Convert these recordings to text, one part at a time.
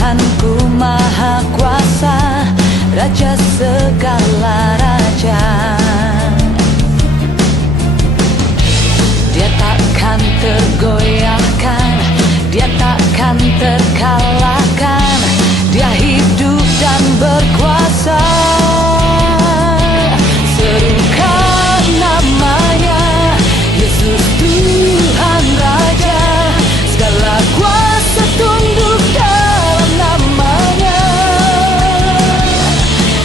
Tuhanku Maha Kuasa, Raja segala raja. Dia takkan tergoyahkan, Dia takkan terkalahkan. Dia hidup dan berkuasa. Serukan namanya, Yesus Tuhan Raja. Segala kuasa tunduk dalam namanya.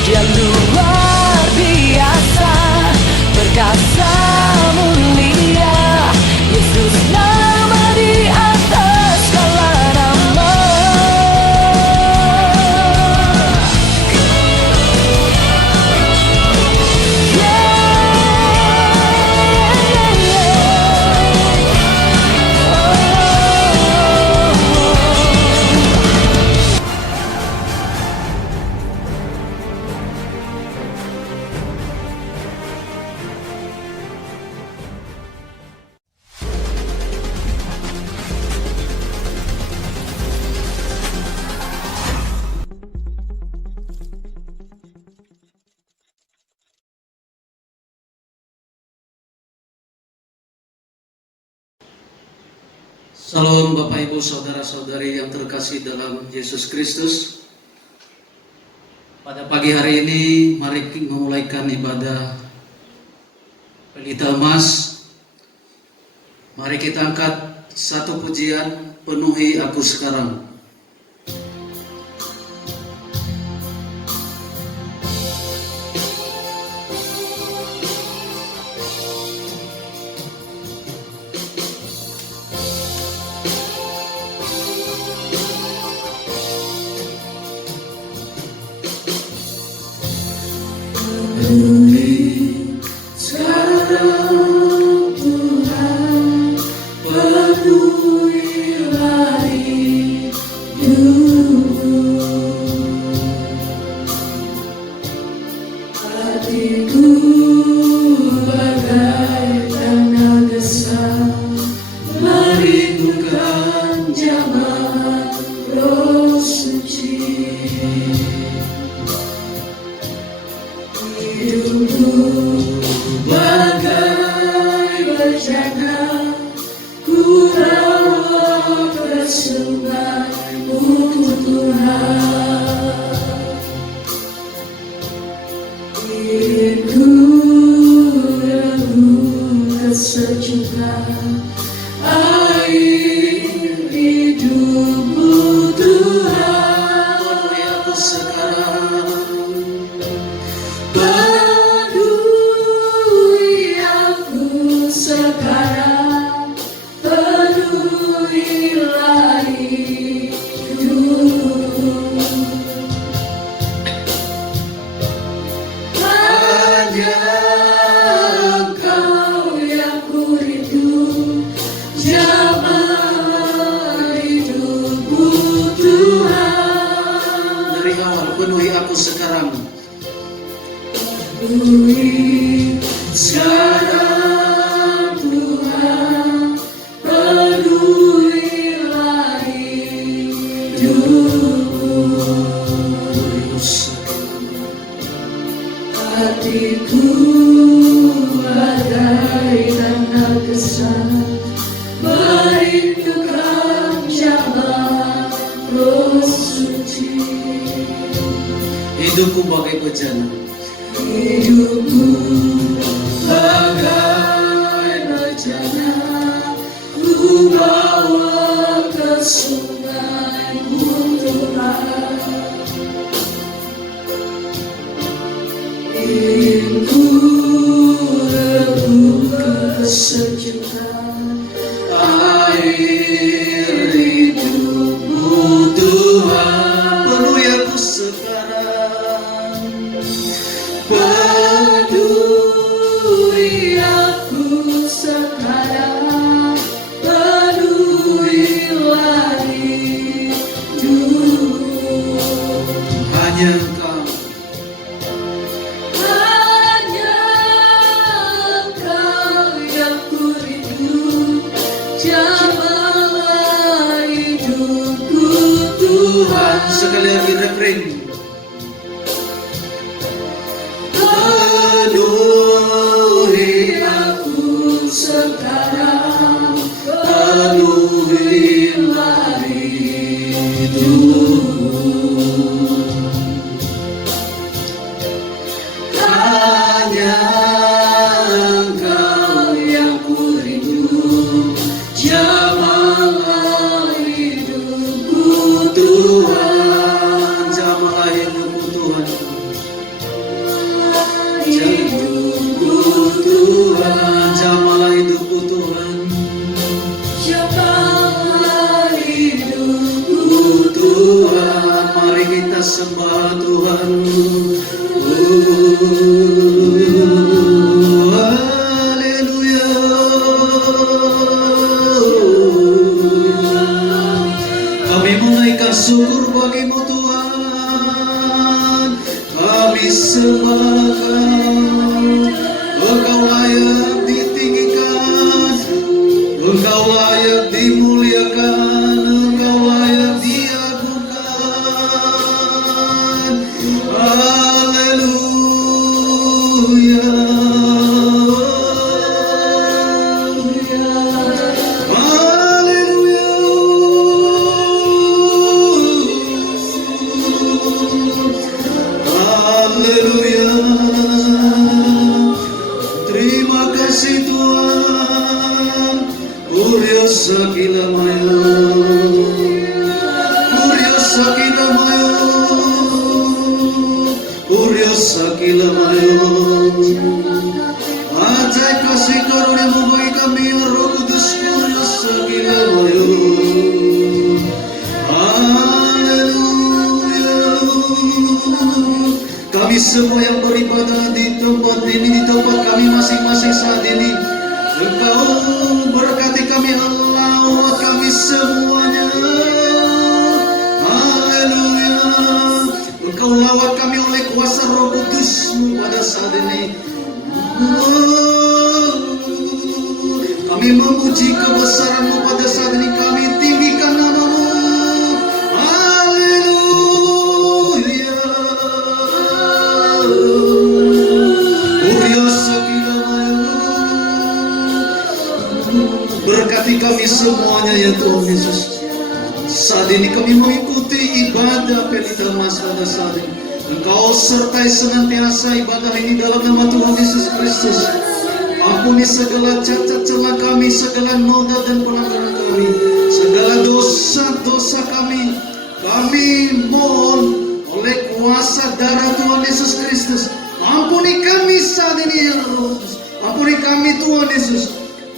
Dia luar biasa, perkasa mulia. Yesus nama di atas segala nama. Salam Bapak Ibu Saudara-saudari yang terkasih dalam Yesus Kristus. Pada pagi hari ini mari kita memulaikan ibadah Pelita Emas. Mari kita angkat satu pujian, Penuhi Aku Sekarang. Hidupku bagai bejana. Hidupku bagai bejana, ku bawa ke sungai-Mu Tuhan. Inginku rebus kesejukan air hidup-Mu Tuhan. Penuhi aku sekarang, penuhi aku sekarang, penuhilah hidup. Hanya Engkau, hanya Engkau yang ku rindu. Jamahlah hidupku Tuhan. Sekali lagi refrain. Penuhi aku sekarang, penuhilah hidupku. Hanya Engkau yang ku rindu, jamahlah hidupku Tuhan, jamahlah hidupku Tuhan, hidupku Tuhan, jamahlah hidupku Tuhan, jamahlah hidupku Tuhan. Mari kita sembah Tuhan. Haleluya. Kami menaikkan syukur bagimu Tuhan. Kami sembah Engkau layak ditinggikan, Engkau layak dimuliakan, Engkau layak diagungkan. Haleluya. Haleluya. Haleluya. Terima kasih Tuhan. Kuriosa kila mayo, kuriosa kila mayo, kuriosa kila mayo. Ajaib kasih karunia-Mu bagi kami ya Roh Kudus, kuriosa kila mayo. Haleluya. Kami semua yang beribadah di tempat ini, di tempat kami masing-masing saat ini, Engkau berkati kami Allah, lawat kami semuanya. Haleluya. Engkau lawat kami oleh kuasa Roh Kudus-Mu pada saat ini. Kami memuji kebesaran-Mu pada saat ini, kami tinggikan nama-Mu. Haleluya. Berkati kami semuanya ya Tuhan Yesus. Saat ini kami mengikuti ibadah Pelita Mas pada saat ini. Engkau sertai senantiasa ibadah ini dalam nama Tuhan Yesus Kristus. Ampuni segala cacat celah kami, segala noda dan pelanggaran kami, segala dosa-dosa kami. Kami mohon oleh kuasa darah Tuhan Yesus Kristus, ampuni kami saat ini ya Roh Kudus. Ampuni kami Tuhan Yesus.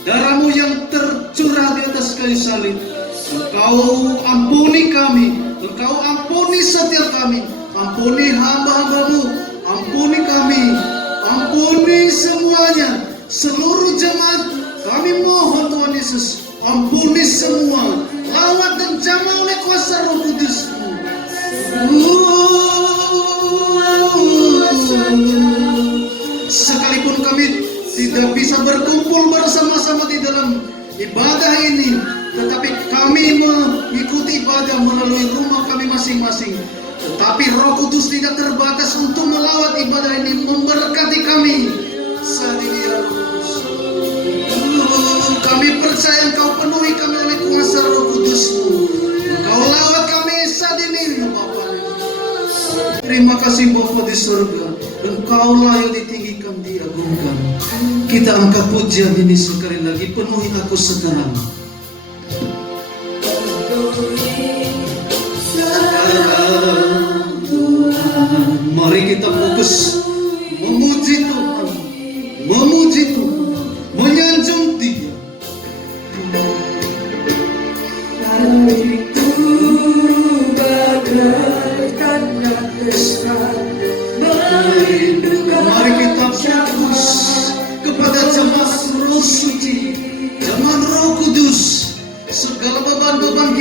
Darah-Mu yang tercurah di atas kayu salib, Engkau ampuni kami, Engkau ampuni setiap kami, ampuni hamba-hamba-Mu, ampuni kami, ampuni semuanya, seluruh jemaat. Kami mohon Tuhan Yesus, ampuni semua, lawat dan jamah oleh kuasa Roh Kudus-Mu. Sekalipun kami tidak bisa berkumpul bersama-sama di dalam ibadah ini, tetapi kami mengikuti ibadah melalui rumah kami masing-masing. Tetapi Roh Kudus tidak terbatas untuk melawat ibadah ini, memberkati kami saat ini ya Roh Kudus. Kami percaya Engkau penuhi kami oleh kuasa Roh Kudus-Mu. Engkau lawat kami saat ini ya Bapa. Terima kasih Bapa di surga, Engkau layak ditinggikan, diagungkan. Kita angkat pujian ini sekali lagi, penuhi aku sekarang. Mari kita fokus memuji Tuhan, memuji Tuhan, menyanjung Dia. Mari kita fokus kepada jemaat Roh Suci, jemaat Roh Kudus. Segala beban-beban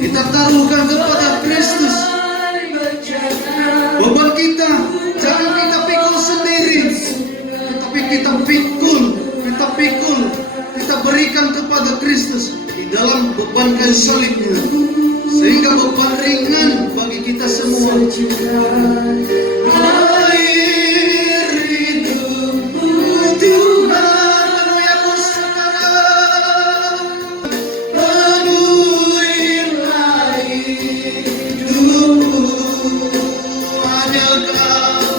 kita taruhkan kepada Kristus. Beban kita jangan kita pikul sendiri, tetapi kita pikul, kita berikan kepada Kristus di dalam beban kayu salibnya, sehingga beban ringan Tuhan, air hidupku Tuhan, penuhilah hidupku, hanya Kau,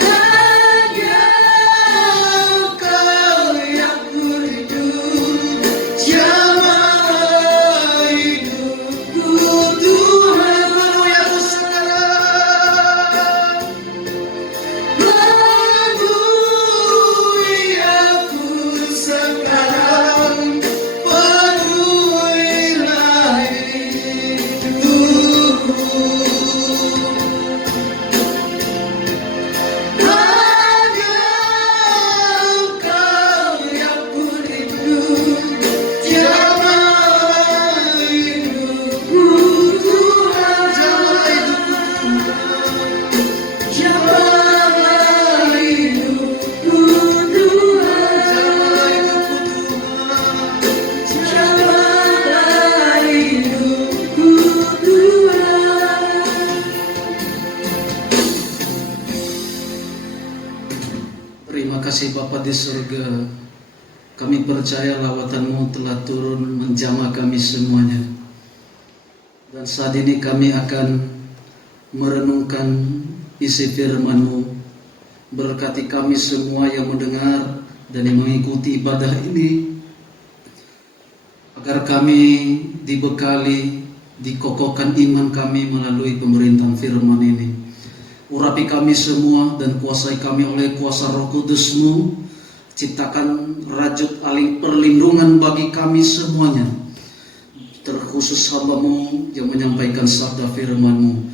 hanya Kau yang berhidup, jamah hidupku Tuhan, penuhi aku sekarang, penuhi aku sekarang, penuhilah hidupku. Hanya Engkau yang berhidup, jamah hidupku Tuhan, jamah hidupku Tuhan, jamah hidupku Tuhan. Terima kasih Bapa di surga. Kami percaya lawatan-Mu telah turun menjamah kami semuanya. Dan saat ini kami akan merenungkan isi firman-Mu. Berkati kami semua yang mendengar dan yang mengikuti ibadah ini, agar kami dibekali, dikokohkan iman kami melalui pemerintahan firman ini. Urapi kami semua dan kuasai kami oleh kuasa Roh Kudus-Mu. Ciptakan rajut aling perlindungan bagi kami semuanya, terkhusus hamba-Mu yang menyampaikan sabda firman-Mu.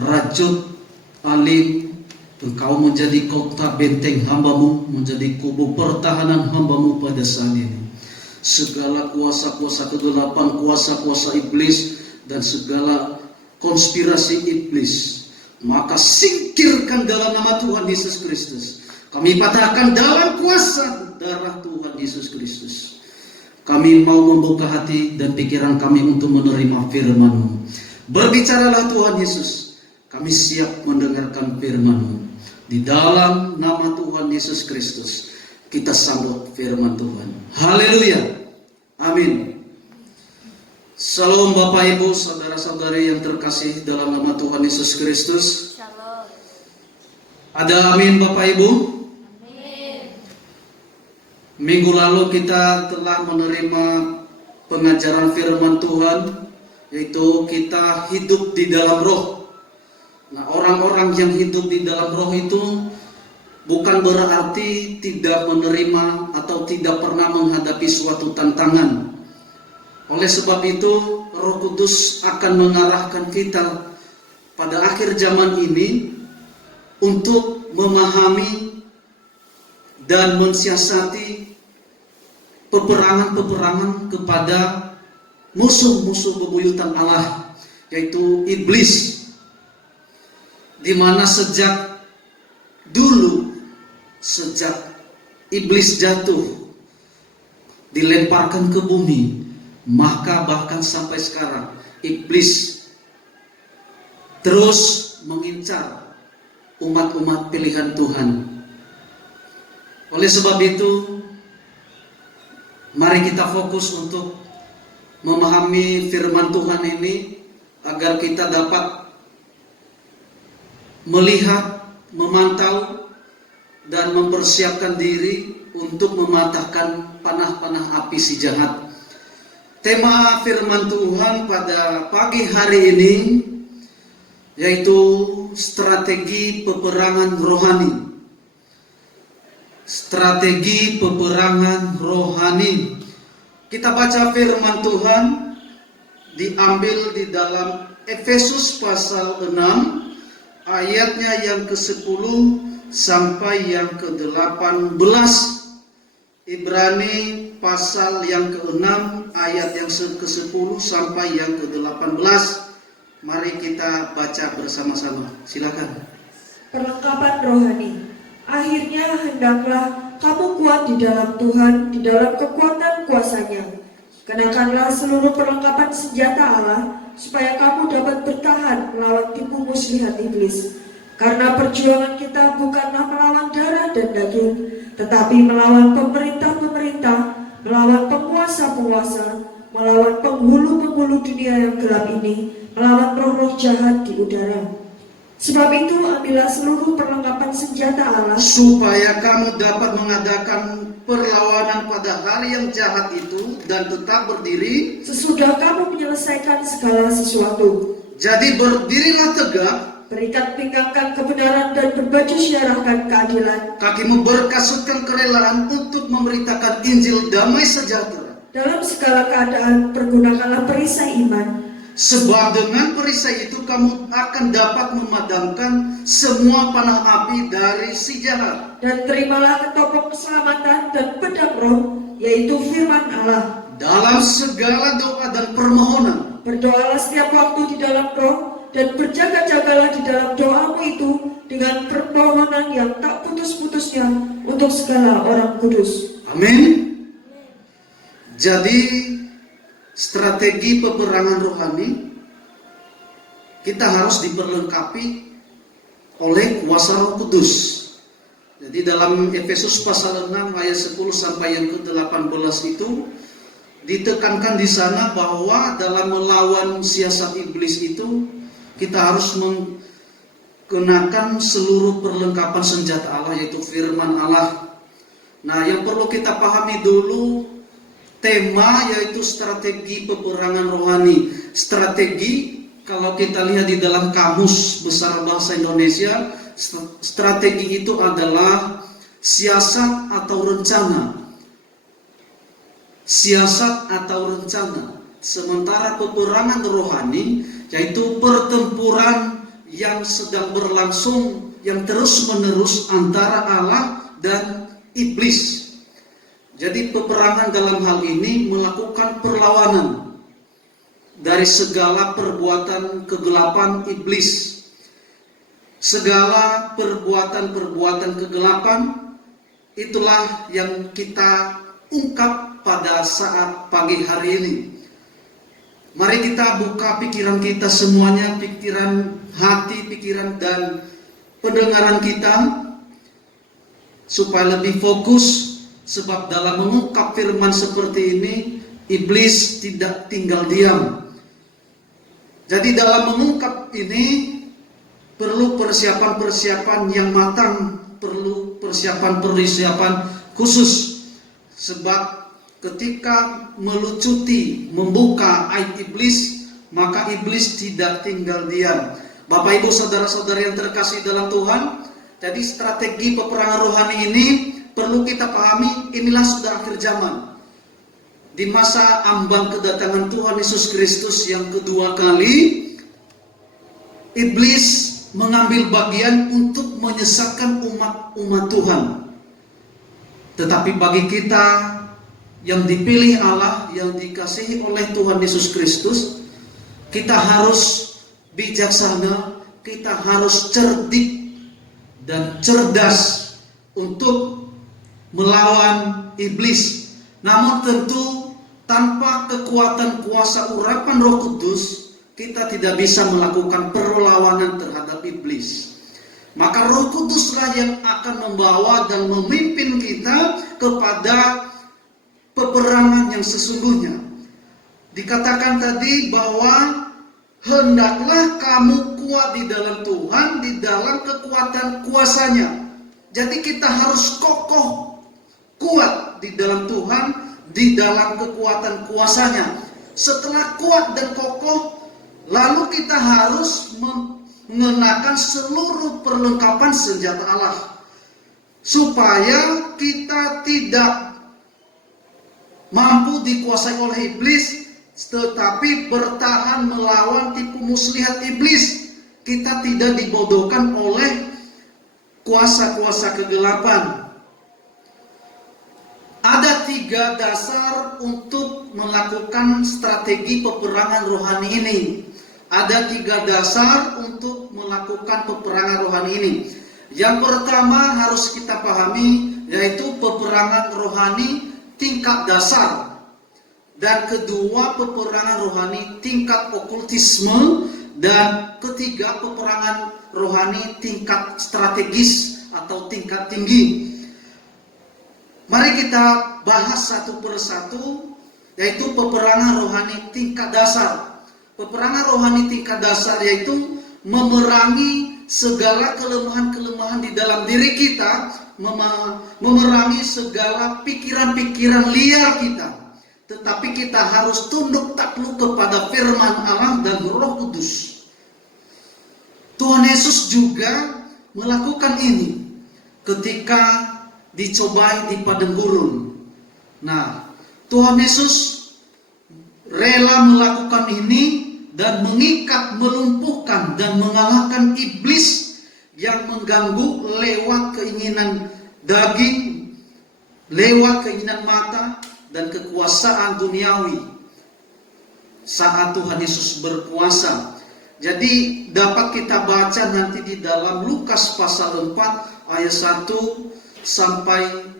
Rajut aling Engkau menjadi kota benteng hamba-Mu, menjadi kubu pertahanan hamba-Mu pada saat ini. Segala kuasa-kuasa kegelapan, kuasa-kuasa iblis, dan segala konspirasi iblis, maka singkirkan dalam nama Tuhan Yesus Kristus. Kami patahkan dalam kuasa darah Tuhan Yesus Kristus. Kami mau membuka hati dan pikiran kami untuk menerima firman-Mu. Berbicaralah Tuhan Yesus, kami siap mendengarkan firman-Mu. Di dalam nama Tuhan Yesus Kristus, kita sambut firman Tuhan. Haleluya. Amin. Salam Bapak Ibu, saudara-saudari yang terkasih dalam nama Tuhan Yesus Kristus. Shalom. Ada amin Bapak Ibu? Amin. Minggu lalu kita telah menerima pengajaran firman Tuhan, yaitu kita hidup di dalam roh. Nah, orang-orang yang hidup di dalam roh itu bukan berarti tidak menerima atau tidak pernah menghadapi suatu tantangan. Oleh sebab itu, Roh Kudus akan mengarahkan kita pada akhir zaman ini untuk memahami dan mensiasati peperangan-peperangan kepada musuh-musuh bebuyutan Allah, yaitu iblis. Di mana sejak dulu, sejak iblis jatuh, dilemparkan ke bumi, maka bahkan sampai sekarang iblis terus mengincar umat-umat pilihan Tuhan. Oleh sebab itu, mari kita fokus untuk memahami firman Tuhan ini, agar kita dapat melihat, memantau, dan mempersiapkan diri untuk mematahkan panah-panah api si jahat. Tema firman Tuhan pada pagi hari ini yaitu strategi peperangan rohani. Strategi peperangan rohani. Kita baca firman Tuhan diambil di dalam Efesus pasal 6 ayatnya yang ke-10 sampai yang ke-18. Ibrani pasal yang ke-6 ayat yang ke-10 sampai yang ke-18. Mari kita baca bersama-sama. Silakan. Perlengkapan rohani. Akhirnya hendaklah kamu kuat di dalam Tuhan, di dalam kekuatan kuasa-Nya. Kenakanlah seluruh perlengkapan senjata Allah, supaya kamu dapat bertahan melawan tipu muslihat iblis. Karena perjuangan kita bukanlah melawan darah dan daging, tetapi melawan pemerintah-pemerintah, melawan penguasa-penguasa, melawan penghulu-penghulu dunia yang gelap ini, melawan roh-roh jahat di udara. Sebab itu ambillah seluruh perlengkapan senjata Allah, supaya kamu dapat mengadakan perlawanan pada hari yang jahat itu dan tetap berdiri. sesudah kamu menyelesaikan segala sesuatu. Jadi berdirilah tegak, Berikat pinggangkan kebenaran dan berbaju syarahkan keadilan. kakimu berkasutkan kerelaan untuk memberitakan Injil damai sejahtera. Dalam segala keadaan pergunakanlah perisai iman, Sebab dengan perisai itu kamu akan dapat memadamkan semua panah api dari si jahat. dan terimalah ketopong keselamatan dan pedang roh, yaitu firman Allah. Dalam segala doa dan permohonan, Berdoalah setiap waktu di dalam roh, dan berjaga-jagalah di dalam doamu itu dengan permohonan yang tak putus-putusnya untuk segala orang kudus. amin. Jadi strategi peperangan rohani kita harus diperlengkapi oleh kuasa Roh Kudus. Jadi dalam Efesus pasal 6 ayat 10 sampai yang ke-18 itu ditekankan di sana bahwa dalam melawan siasat iblis itu kita harus menggunakan seluruh perlengkapan senjata Allah, yaitu firman Allah. Nah, yang perlu kita pahami dulu tema, yaitu strategi peperangan rohani. Strategi, kalau kita lihat di dalam Kamus Besar Bahasa Indonesia, strategi itu adalah siasat atau rencana. Siasat atau rencana. Sementara peperangan rohani yaitu pertempuran yang sedang berlangsung, yang terus-menerus antara Allah dan iblis. Jadi peperangan dalam hal ini melakukan perlawanan dari segala perbuatan kegelapan iblis. Segala perbuatan-perbuatan kegelapan itulah yang kita ungkap pada saat pagi hari ini. Mari kita buka pikiran kita semuanya, pikiran hati, pikiran dan pendengaran kita, supaya lebih fokus. Sebab dalam mengungkap firman seperti ini, iblis tidak tinggal diam. Jadi dalam mengungkap ini perlu persiapan-persiapan yang matang, perlu persiapan-persiapan khusus. Sebab ketika melucuti, membuka aib iblis, maka iblis tidak tinggal diam. Bapak Ibu saudara-saudari yang terkasih dalam Tuhan, jadi strategi peperangan rohani ini perlu kita pahami, inilah sudah akhir zaman. Di masa ambang kedatangan Tuhan Yesus Kristus yang kedua kali, iblis mengambil bagian untuk menyesatkan umat Tuhan. Tetapi bagi kita yang dipilih Allah, yang dikasihi oleh Tuhan Yesus Kristus, kita harus bijaksana, kita harus cerdik dan cerdas untuk melawan iblis. Namun tentu tanpa kekuatan kuasa urapan Roh Kudus, kita tidak bisa melakukan perlawanan terhadap iblis. Maka Roh Kuduslah yang akan membawa dan memimpin kita kepada peperangan yang sesungguhnya. Dikatakan tadi bahwa hendaklah kamu kuat di dalam Tuhan, di dalam kekuatan kuasanya. Jadi kita harus kokoh, kuat di dalam Tuhan, di dalam kekuatan kuasanya. Setelah kuat dan kokoh, lalu kita harus mengenakan seluruh perlengkapan senjata Allah, supaya kita tidak mampu dikuasai oleh iblis, tetapi bertahan melawan tipu muslihat iblis. Kita tidak dibodohkan oleh kuasa-kuasa kegelapan. Ada 3 dasar untuk melakukan strategi peperangan rohani ini. Ada 3 dasar untuk melakukan peperangan rohani ini. Yang pertama harus kita pahami, yaitu peperangan rohani tingkat dasar. dan kedua peperangan rohani tingkat okultisme, dan ketiga peperangan rohani tingkat strategis atau tingkat tinggi. Mari kita bahas satu persatu, yaitu peperangan rohani tingkat dasar. Peperangan rohani tingkat dasar yaitu memerangi segala kelemahan-kelemahan di dalam diri kita, memerangi segala pikiran-pikiran liar kita. Tetapi kita harus tunduk takluk kepada firman Allah dan Roh Kudus. Tuhan Yesus juga melakukan ini ketika dicobai di padang gurun. Nah, Tuhan Yesus rela melakukan ini dan mengikat, melumpuhkan dan mengalahkan iblis yang mengganggu lewat keinginan daging, lewat keinginan mata dan kekuasaan duniawi saat Tuhan Yesus berkuasa. Jadi dapat kita baca nanti di dalam Lukas pasal 4 ayat 1 sampai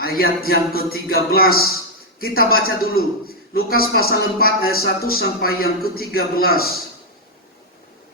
ayat yang ke-13. Kita baca dulu Lukas pasal 4 ayat 1 sampai yang ke-13.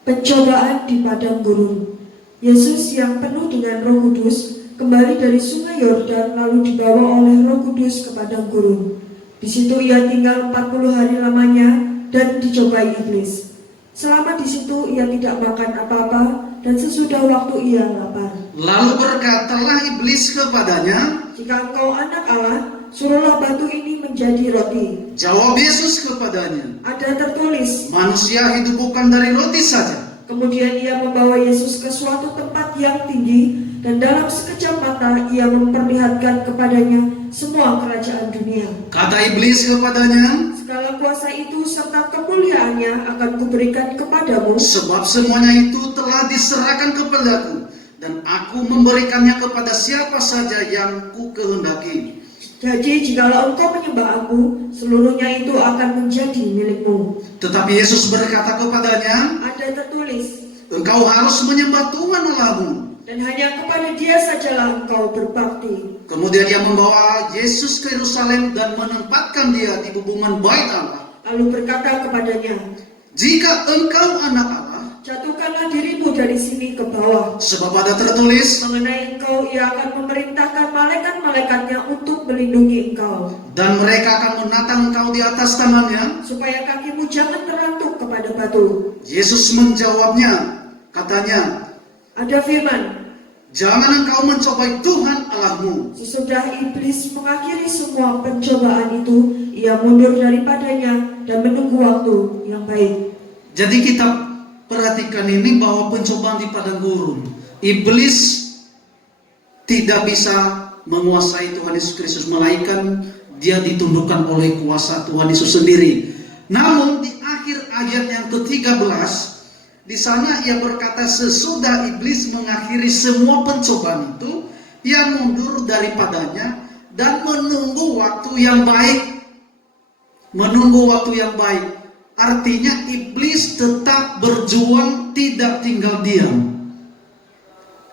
Pencobaan di padang gurun. Yesus yang penuh dengan Roh Kudus kembali dari sungai Yordan lalu dibawa oleh Roh Kudus ke padang gurun. Di situ ia tinggal 40 hari lamanya dan dicobai iblis. Selama di situ ia tidak makan apa-apa dan sesudah waktu ia lapar. Lalu berkatalah iblis kepadanya, "Jika engkau anak Allah, suruhlah batu ini menjadi roti." Jawab Yesus kepadanya, "Ada tertulis." manusia hidup bukan dari roti saja. Kemudian ia membawa Yesus ke suatu tempat yang tinggi dan dalam sekejap mata ia memperlihatkan kepadanya semua kerajaan dunia. Kata iblis kepadanya, "Segala kuasa itu serta kemuliaannya akan kuberikan kepadamu, sebab semuanya itu telah diserahkan kepadaku, dan aku memberikannya kepada siapa saja yang ku kehendaki. jadi jikalau engkau menyembah aku, seluruhnya itu akan menjadi milikmu." Tetapi Yesus berkata kepadanya, Ada tertulis, engkau harus menyembah Tuhan Allahmu. dan hanya kepada Dia sajalah engkau berbakti. Kemudian dia membawa Yesus ke Yerusalem dan menempatkan dia di hubungan bait Allah. Lalu berkata kepadanya, Jika engkau anak Allah, "Jatuhkanlah dirimu dari sini ke bawah. sebab ada tertulis, Mengenai engkau, ia akan memerintahkan malaikat-malaikatnya untuk melindungi engkau, dan mereka akan menatang engkau di atas tangannya." supaya kakimu jangan terantuk kepada batu. Yesus menjawabnya, katanya, Ada firman, jangan engkau mencobai Tuhan Allahmu. sesudah iblis mengakhiri semua pencobaan itu, ia mundur daripadanya dan menunggu waktu yang baik. Jadi kita perhatikan ini bahwa pencobaan di padang gurun, iblis tidak bisa menguasai Tuhan Yesus Kristus, melainkan dia ditundukkan oleh kuasa Tuhan Yesus sendiri. Namun di akhir ayat yang ke-13, di sana ia berkata, sesudah iblis mengakhiri semua pencobaan itu, ia mundur daripadanya dan menunggu waktu yang baik. Menunggu waktu yang baik. Artinya iblis tetap berjuang, tidak tinggal diam.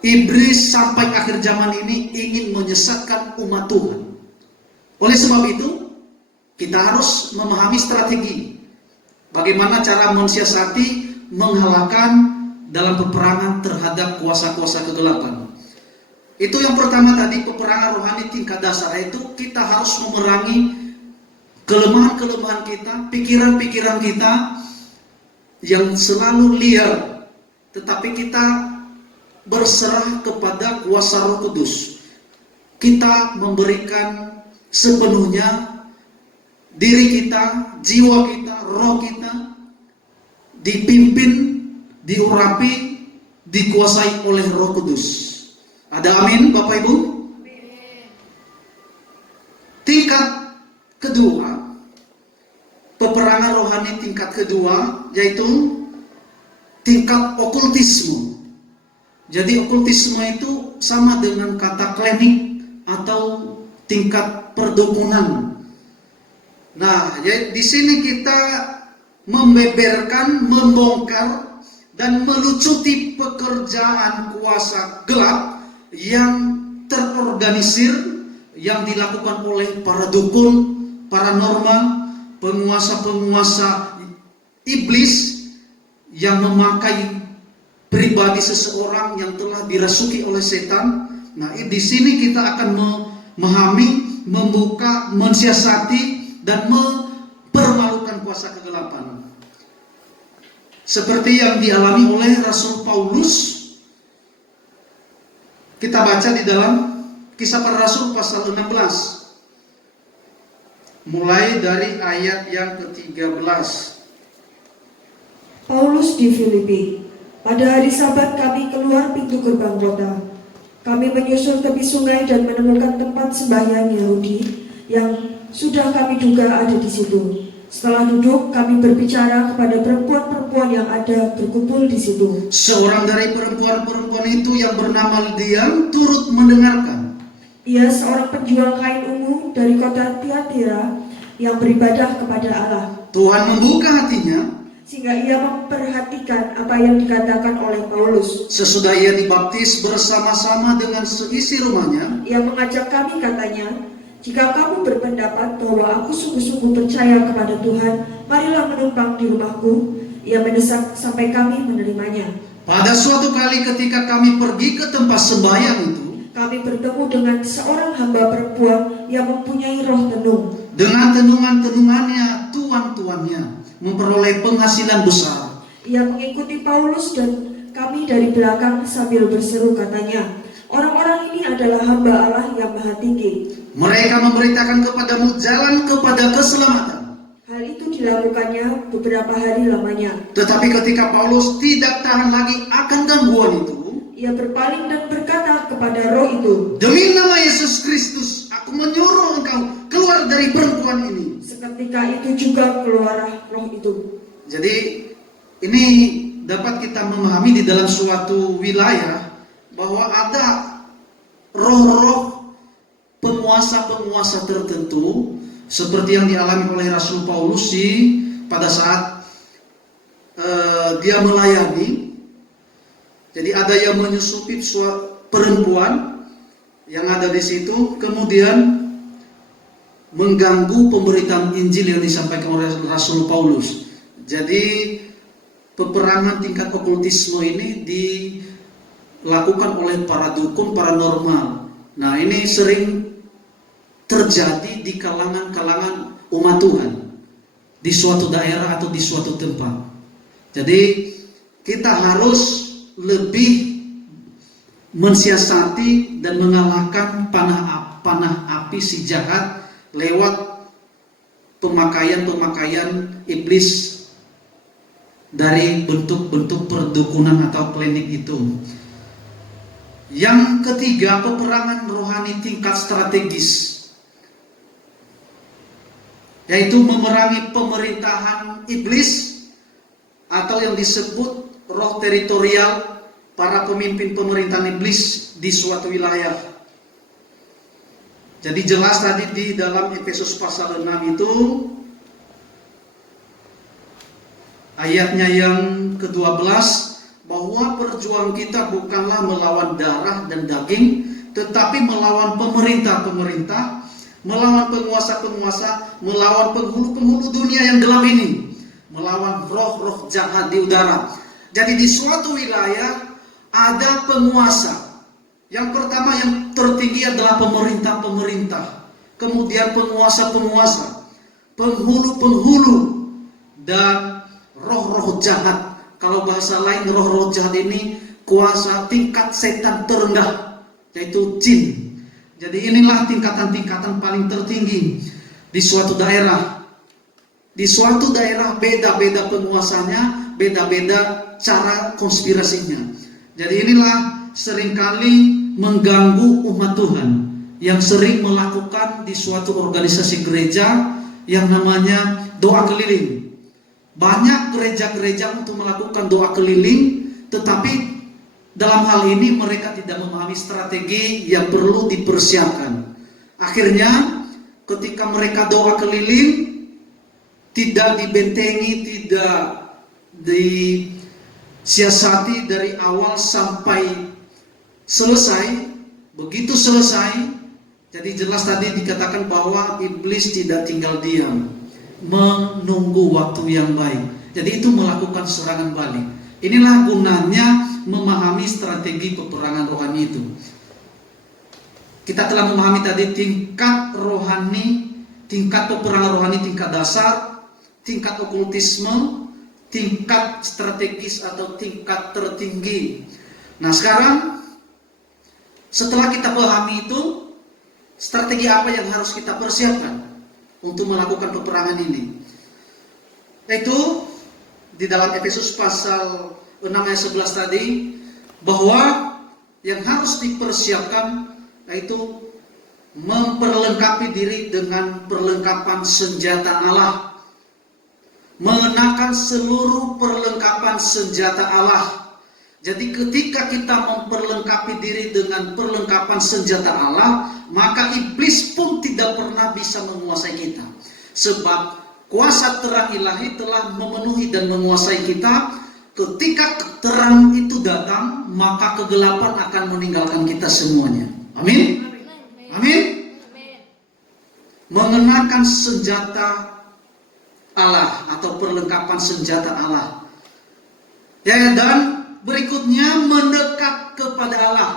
Iblis sampai akhir zaman ini ingin menyesatkan umat Tuhan. Oleh sebab itu, kita harus memahami strategi. Bagaimana cara mensiasati, mengalahkan dalam peperangan terhadap kuasa-kuasa kegelapan. Itu yang pertama tadi, peperangan rohani tingkat dasar, yaitu kita harus memerangi kelemahan-kelemahan kita, pikiran-pikiran kita yang selalu liar, tetapi kita berserah kepada kuasa Roh Kudus. Kita memberikan sepenuhnya diri kita, jiwa kita, roh kita dipimpin, diurapi, dikuasai oleh Roh Kudus. Ada amin, Bapak Ibu? Tingkat kedua, peperangan rohani tingkat kedua, yaitu tingkat okultisme. Jadi okultisme itu sama dengan kata klinik atau tingkat perdukunan. Nah, jadi di sini kita membeberkan, membongkar, dan melucuti pekerjaan kuasa gelap yang terorganisir, yang dilakukan oleh para dukun, paranormal, penguasa-penguasa iblis yang memakai pribadi seseorang yang telah dirasuki oleh setan. Nah, di sini kita akan memahami, membuka, mensiasati dan mempermalukan kuasa kegelapan. Seperti yang dialami oleh Rasul Paulus. Kita baca di dalam Kisah Para Rasul pasal 16. Mulai dari ayat yang ke-13. Paulus di Filipi. Pada hari Sabat kami keluar pintu gerbang kota. Kami menyusul tepi sungai dan menemukan tempat sembahyang Yahudi yang sudah kami duga ada di situ. Setelah duduk, kami berbicara kepada perempuan-perempuan yang ada berkumpul di situ. Seorang dari perempuan-perempuan itu yang bernama Lydia turut mendengarkan. Ia seorang penjual kain ungu dari kota Tiatira yang beribadah kepada Allah. Tuhan membuka hatinya Sehingga ia memperhatikan apa yang dikatakan oleh Paulus. sesudah ia dibaptis bersama-sama dengan seisi rumahnya. Ia mengajak kami, katanya, jika kamu berpendapat bahwa aku sungguh-sungguh percaya kepada Tuhan, marilah menumpang di rumahku. Ia mendesak sampai kami menerimanya. Pada suatu kali ketika kami pergi ke tempat sembahyang itu, Kami bertemu dengan seorang hamba perempuan yang mempunyai roh tenung. dengan tenungan-tenungannya, tuan-tuannya memperoleh penghasilan besar. Ia mengikuti Paulus dan kami dari belakang sambil berseru, katanya, orang-orang ini adalah hamba Allah yang maha tinggi. Mereka memberitakan kepadamu jalan kepada keselamatan. Hal itu dilakukannya beberapa hari lamanya. Tetapi ketika Paulus tidak tahan lagi akan gangguan itu, Ia berpaling dan berkata kepada roh itu, demi nama Yesus Kristus, aku menyuruh engkau keluar dari perempuan ini. seketika itu juga keluarlah roh itu. Jadi ini dapat kita memahami di dalam suatu wilayah bahwa ada roh-roh penguasa-penguasa tertentu seperti yang dialami oleh Rasul Paulus pada saat dia melayani. Jadi ada yang menyusupi perempuan yang ada di situ, kemudian mengganggu pemberitaan Injil yang disampaikan oleh Rasul Paulus. Jadi peperangan tingkat okultisme ini dilakukan oleh para dukun paranormal. Nah, ini sering terjadi di kalangan-kalangan umat Tuhan di suatu daerah atau di suatu tempat. Jadi kita harus lebih mensiasati dan mengalahkan panah api si jahat lewat pemakaian iblis dari bentuk-bentuk perdukunan atau klinik itu. Yang ketiga, peperangan rohani tingkat strategis, yaitu memerangi pemerintahan iblis atau yang disebut roh teritorial, para pemimpin pemerintahan iblis di suatu wilayah. Jadi jelas tadi di dalam Efesus pasal 6 itu ayatnya yang ke-12, bahwa perjuangan kita bukanlah melawan darah dan daging, tetapi melawan pemerintah-pemerintah, melawan penguasa-penguasa, melawan penghulu-penghulu dunia yang gelap ini, melawan roh-roh jahat di udara. Jadi di suatu wilayah ada penguasa. Yang pertama yang tertinggi adalah pemerintah-pemerintah, kemudian penguasa-penguasa, penghulu-penghulu, dan roh-roh jahat. Kalau bahasa lain, roh-roh jahat ini kuasa tingkat setan terendah, yaitu jin. Jadi inilah tingkatan-tingkatan paling tertinggi di suatu daerah. Di suatu daerah beda-beda penguasanya, beda-beda cara konspirasinya. Jadi inilah seringkali mengganggu umat Tuhan yang sering melakukan di suatu organisasi gereja yang namanya doa keliling. Banyak gereja-gereja untuk melakukan doa keliling, tetapi dalam hal ini mereka tidak memahami strategi yang perlu dipersiapkan. Akhirnya ketika mereka doa keliling, tidak dibentengi, tidak disiasati dari awal sampai selesai. Begitu selesai, jadi jelas tadi dikatakan bahwa iblis tidak tinggal diam. menunggu waktu yang baik. Jadi itu melakukan serangan balik. Inilah gunanya memahami strategi peperangan rohani itu. Kita telah memahami tadi tingkat rohani, tingkat peperangan rohani, tingkat dasar, tingkat okultisme, tingkat strategis atau tingkat tertinggi. Nah sekarang setelah kita pahami itu, strategi apa yang harus kita persiapkan untuk melakukan peperangan ini? Yaitu di dalam Efesus pasal 6 ayat 11 tadi, bahwa yang harus dipersiapkan yaitu memperlengkapi diri dengan perlengkapan senjata Allah, mengenakan seluruh perlengkapan senjata Allah. Jadi ketika kita memperlengkapi diri dengan perlengkapan senjata Allah, maka iblis pun tidak pernah bisa menguasai kita. Sebab kuasa terang ilahi telah memenuhi dan menguasai kita. Ketika terang itu datang, maka kegelapan akan meninggalkan kita semuanya. Amin. Amin. Mengenakan senjata Allah atau perlengkapan senjata Allah. Ya, dan berikutnya mendekat kepada Allah.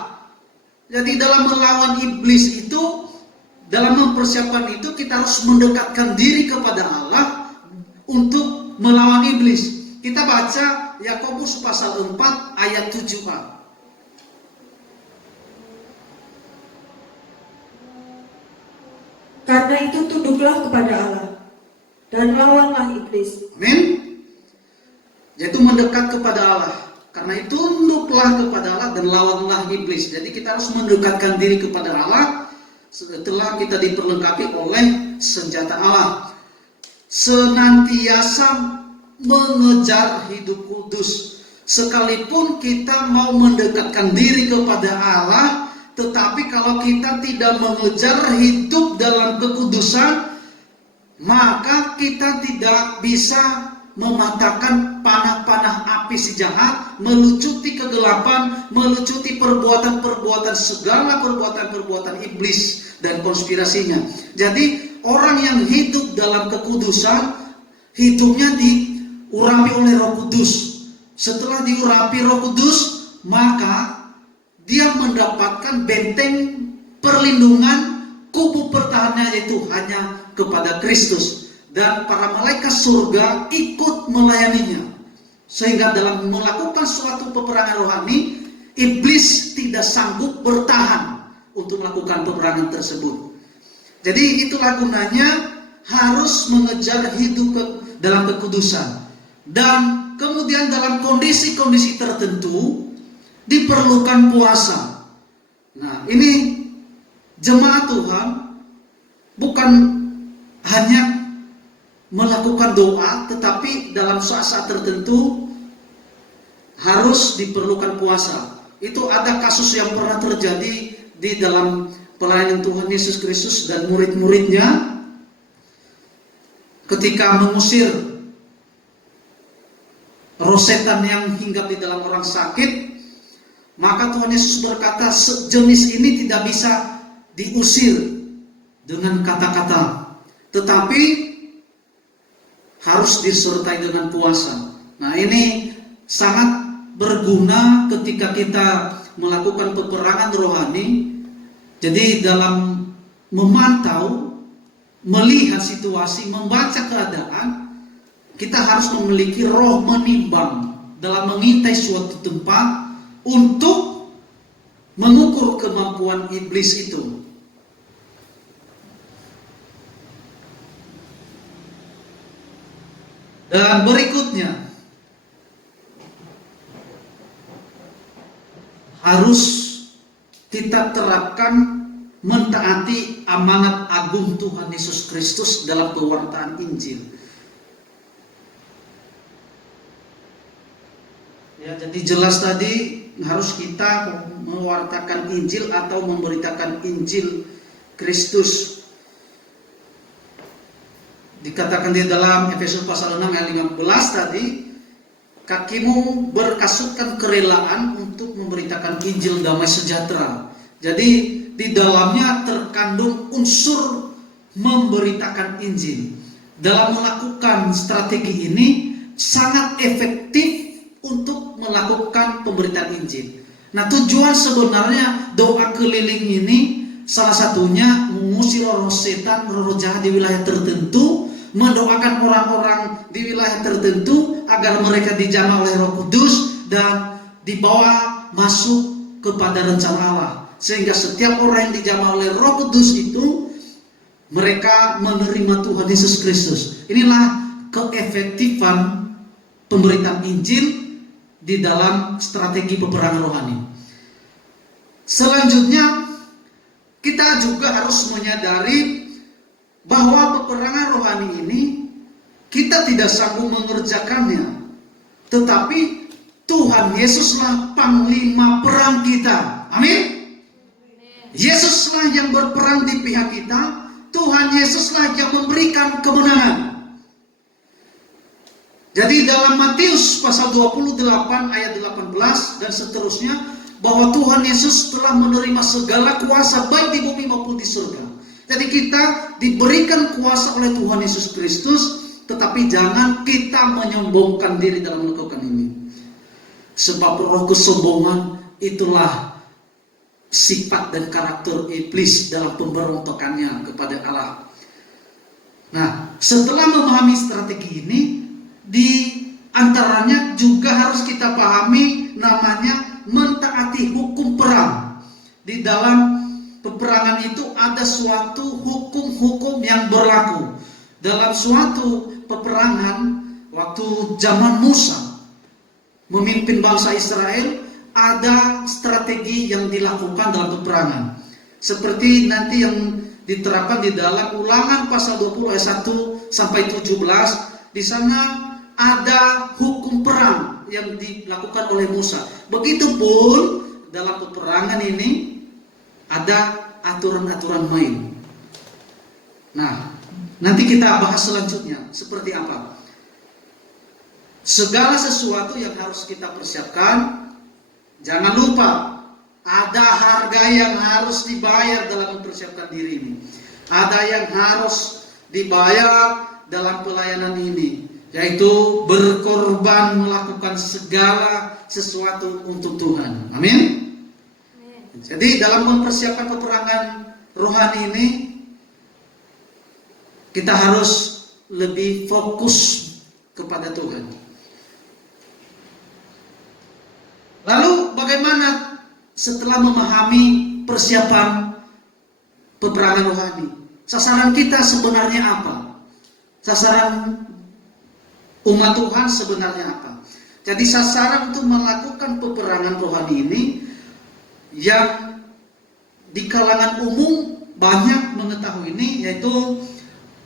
Jadi dalam melawan iblis itu, dalam mempersiapkan itu, kita harus mendekatkan diri kepada Allah untuk melawan iblis. Kita baca Yakobus pasal 4 ayat 7a. Karena itu tunduklah kepada Allah dan lawanlah iblis. Amin. Yaitu mendekat kepada Allah. Karena itu tunduklah kepada Allah dan lawanlah iblis. Jadi kita harus mendekatkan diri kepada Allah setelah kita diperlengkapi oleh senjata Allah. Senantiasa mengejar hidup kudus. Sekalipun kita mau mendekatkan diri kepada Allah, tetapi kalau kita tidak mengejar hidup dalam kekudusan, maka kita tidak bisa mematahkan panah-panah api si jahat, melucuti kegelapan, melucuti perbuatan-perbuatan, segala perbuatan-perbuatan iblis dan konspirasinya. Jadi orang yang hidup dalam kekudusan, hidupnya diurapi oleh Roh Kudus. Setelah diurapi Roh Kudus, maka dia mendapatkan benteng perlindungan, kubu pertahanannya yaitu hanya kepada Kristus. Dan para malaikat surga ikut melayaninya. Sehingga dalam melakukan suatu peperangan rohani, iblis tidak sanggup bertahan untuk melakukan peperangan tersebut. Jadi itulah gunanya harus mengejar hidup dalam kekudusan. Dan kemudian dalam kondisi-kondisi tertentu diperlukan puasa. Nah, ini jemaat Tuhan bukan hanya melakukan doa, tetapi dalam saat-saat tertentu harus diperlukan puasa. Itu ada kasus yang pernah terjadi di dalam pelayanan Tuhan Yesus Kristus dan murid-muridnya ketika mengusir roh setan yang hinggap di dalam orang sakit. Maka Tuhan Yesus berkata, jenis ini tidak bisa diusir dengan kata-kata, tetapi harus disertai dengan puasa. Nah, ini sangat berguna ketika kita melakukan peperangan rohani. Jadi dalam memantau, melihat situasi, membaca keadaan, kita harus memiliki roh menimbang dalam mengintai suatu tempat untuk mengukur kemampuan iblis itu. Dan berikutnya, harus kita terapkan mentaati amanat agung Tuhan Yesus Kristus dalam pewartaan Injil. Ya, jadi jelas tadi harus kita mewartakan Injil atau memberitakan Injil Kristus. Dikatakan di dalam Efesus pasal 6 ayat 15 tadi, kakimu berkasutkan kerelaan untuk memberitakan Injil damai sejahtera. Jadi di dalamnya terkandung unsur memberitakan Injil. dalam melakukan strategi ini sangat efektif untuk melakukan pemberitaan Injil. Nah, tujuan sebenarnya doa keliling ini salah satunya mengusir roh setan, roh jahat di wilayah tertentu, mendoakan orang-orang di wilayah tertentu agar mereka dijamah oleh Roh Kudus dan dibawa masuk kepada rencana Allah. Sehingga setiap orang yang dijamah oleh Roh Kudus itu mereka menerima Tuhan Yesus Kristus. Inilah keefektifan pemberitaan Injil di dalam strategi peperangan rohani. Selanjutnya, kita juga harus menyadari bahwa peperangan rohani ini kita tidak sanggup mengerjakannya, tetapi Tuhan Yesuslah panglima perang kita. Amin. Yesuslah yang berperang di pihak kita. Tuhan Yesuslah yang memberikan kemenangan. Jadi dalam Matius pasal 28 ayat 18 dan seterusnya, bahwa Tuhan Yesus telah menerima segala kuasa baik di bumi maupun di surga. Jadi kita diberikan kuasa oleh Tuhan Yesus Kristus, tetapi jangan kita menyombongkan diri dalam melakukan ini. Sebab roh kesombongan itulah sifat dan karakter iblis dalam pemberontakannya kepada Allah. Nah, setelah memahami strategi ini, di antaranya juga harus kita pahami namanya mentaati hukum perang. Di dalam peperangan itu ada suatu hukum-hukum yang berlaku. Dalam suatu peperangan waktu zaman Musa memimpin bangsa Israel, ada strategi yang dilakukan dalam peperangan. Seperti nanti yang diterapkan di dalam Ulangan pasal 20 ayat 1 sampai 17, di sana ada hukum perang yang dilakukan oleh Musa. Begitupun dalam peperangan ini ada aturan-aturan main. Nah, nanti kita bahas selanjutnya seperti apa. Segala sesuatu yang harus kita persiapkan, jangan lupa ada harga yang harus dibayar dalam mempersiapkan diri ini. Ada yang harus dibayar dalam pelayanan ini, yaitu berkorban melakukan segala sesuatu untuk Tuhan. Amin. Jadi dalam mempersiapkan peperangan rohani ini, kita harus lebih fokus kepada Tuhan. Lalu bagaimana setelah memahami persiapan peperangan rohani? Sasaran kita sebenarnya apa? Sasaran umat Tuhan sebenarnya apa? Jadi sasaran untuk melakukan peperangan rohani ini yang di kalangan umum banyak mengetahui ini, yaitu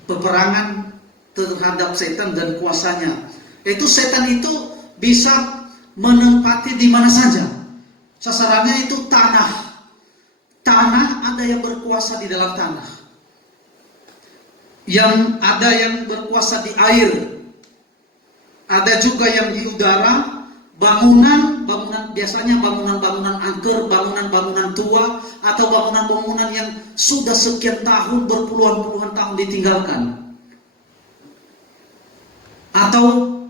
peperangan terhadap setan dan kuasanya. Yaitu setan itu bisa menempati di mana saja. Sasarannya itu tanah. Tanah ada yang berkuasa di dalam tanah. Yang ada yang berkuasa di air. Ada juga yang di udara. Bangunan biasanya bangunan-bangunan angker, bangunan-bangunan tua, atau bangunan-bangunan yang sudah sekian tahun, berpuluhan-puluhan tahun ditinggalkan. Atau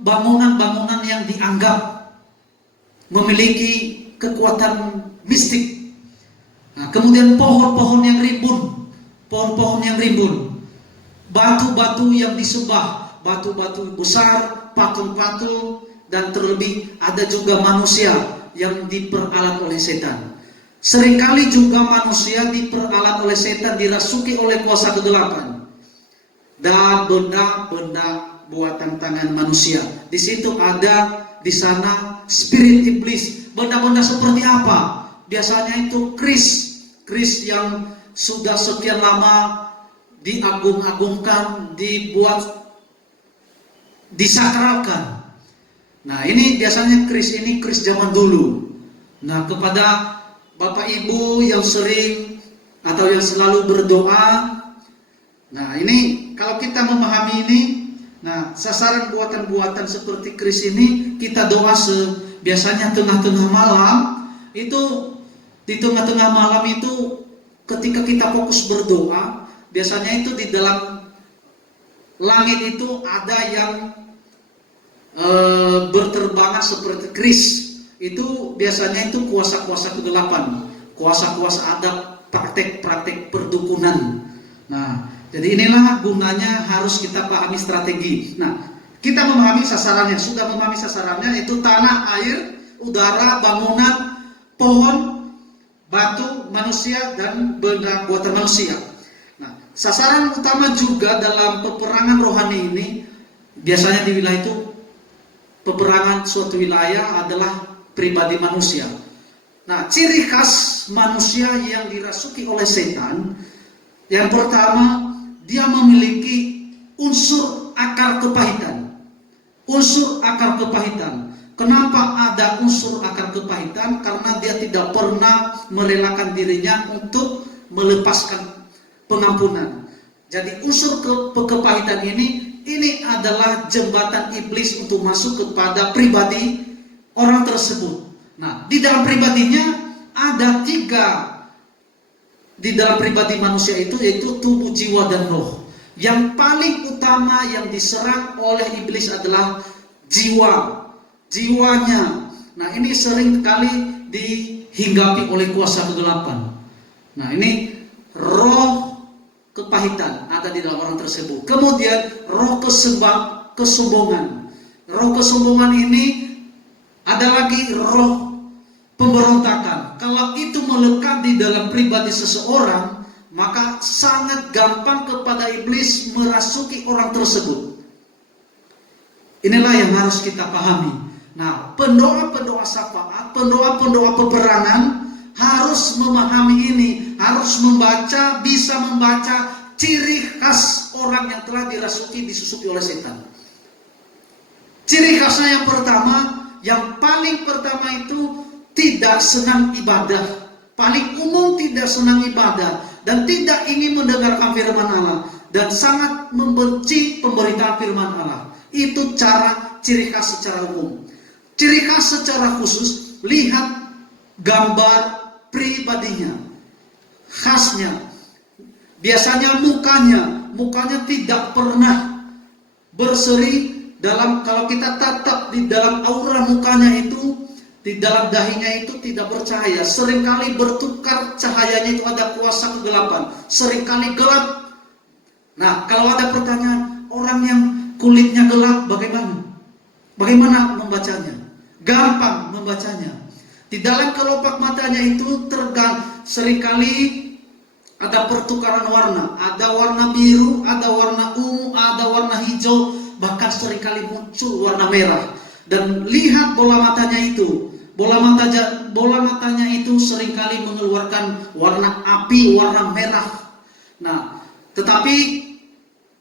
bangunan-bangunan yang dianggap memiliki kekuatan mistik. Nah, kemudian pohon-pohon yang rimbun, batu-batu yang disembah, batu-batu besar, patung-patung, dan terlebih ada juga manusia yang diperalat oleh setan. Seringkali juga manusia diperalat oleh setan, dirasuki oleh kuasa kegelapan dan benda-benda buatan tangan manusia. Di situ ada di sana spirit iblis. Benda-benda seperti apa? Biasanya itu keris yang sudah sekian lama diagung-agungkan, dibuat, disakralkan. Nah, ini biasanya keris zaman dulu. Nah, kepada Bapak Ibu yang sering atau yang selalu berdoa, nah ini kalau kita memahami ini, nah sasaran buatan-buatan seperti keris ini kita doa biasanya tengah-tengah malam. Itu di tengah-tengah malam itu ketika kita fokus berdoa, biasanya itu di dalam langit itu ada yang berterbangan seperti keris. Itu biasanya itu kuasa-kuasa kegelapan, kuasa-kuasa adat, praktek-praktek perdukunan. Nah, jadi inilah gunanya harus kita pahami strategi. Nah, kita memahami sasarannya, sudah memahami sasarannya, itu tanah, air, udara, bangunan, pohon, batu, manusia, dan benda buatan manusia. Nah, sasaran utama juga dalam peperangan rohani ini, biasanya di wilayah itu, peperangan suatu wilayah adalah pribadi manusia. Nah, ciri khas manusia yang dirasuki oleh setan, yang pertama, dia memiliki unsur akar kepahitan. Unsur akar kepahitan. Kenapa ada unsur akar kepahitan? Karena dia tidak pernah merelakan dirinya untuk melepaskan pengampunan. Jadi unsur kepahitan ini adalah jembatan iblis untuk masuk kepada pribadi orang tersebut. Nah, di dalam pribadinya ada 3. Di dalam pribadi manusia itu, yaitu tubuh, jiwa, dan roh. Yang paling utama yang diserang oleh iblis adalah jiwanya. Nah, ini sering kali dihinggapi oleh kuasa kegelapan. Nah, ini roh kepahitan ada di dalam orang tersebut. Kemudian roh kesombongan. Roh kesombongan ini ada lagi roh pemberontakan. Kalau itu melekat di dalam pribadi seseorang, maka sangat gampang kepada iblis merasuki orang tersebut. Inilah yang harus kita pahami. Nah, pendoa-pendoa syafaat, pendoa-pendoa peperangan harus memahami ini, harus bisa membaca ciri khas orang yang telah disusupi oleh setan. Ciri khasnya yang pertama, yang paling pertama itu tidak senang ibadah. Paling umum tidak senang ibadah dan tidak ingin mendengarkan firman Allah dan sangat membenci pemberitaan firman Allah. Itu ciri khas secara umum. Ciri khas secara khusus, lihat gambar pribadinya. Khasnya, biasanya mukanya tidak pernah berseri. Kalau kita tatap di dalam aura mukanya itu, di dalam dahinya itu tidak bercahaya. Seringkali bertukar cahayanya, itu ada kuasa kegelapan. Seringkali gelap. Nah, kalau ada pertanyaan, orang yang kulitnya gelap bagaimana? Bagaimana membacanya? Gampang membacanya. Di dalam kelopak matanya itu seringkali ada pertukaran warna. Ada warna biru, ada warna ungu, ada warna hijau, bahkan seringkali muncul warna merah. Dan lihat bola matanya itu. Bola matanya itu seringkali mengeluarkan warna api, warna merah. Nah, tetapi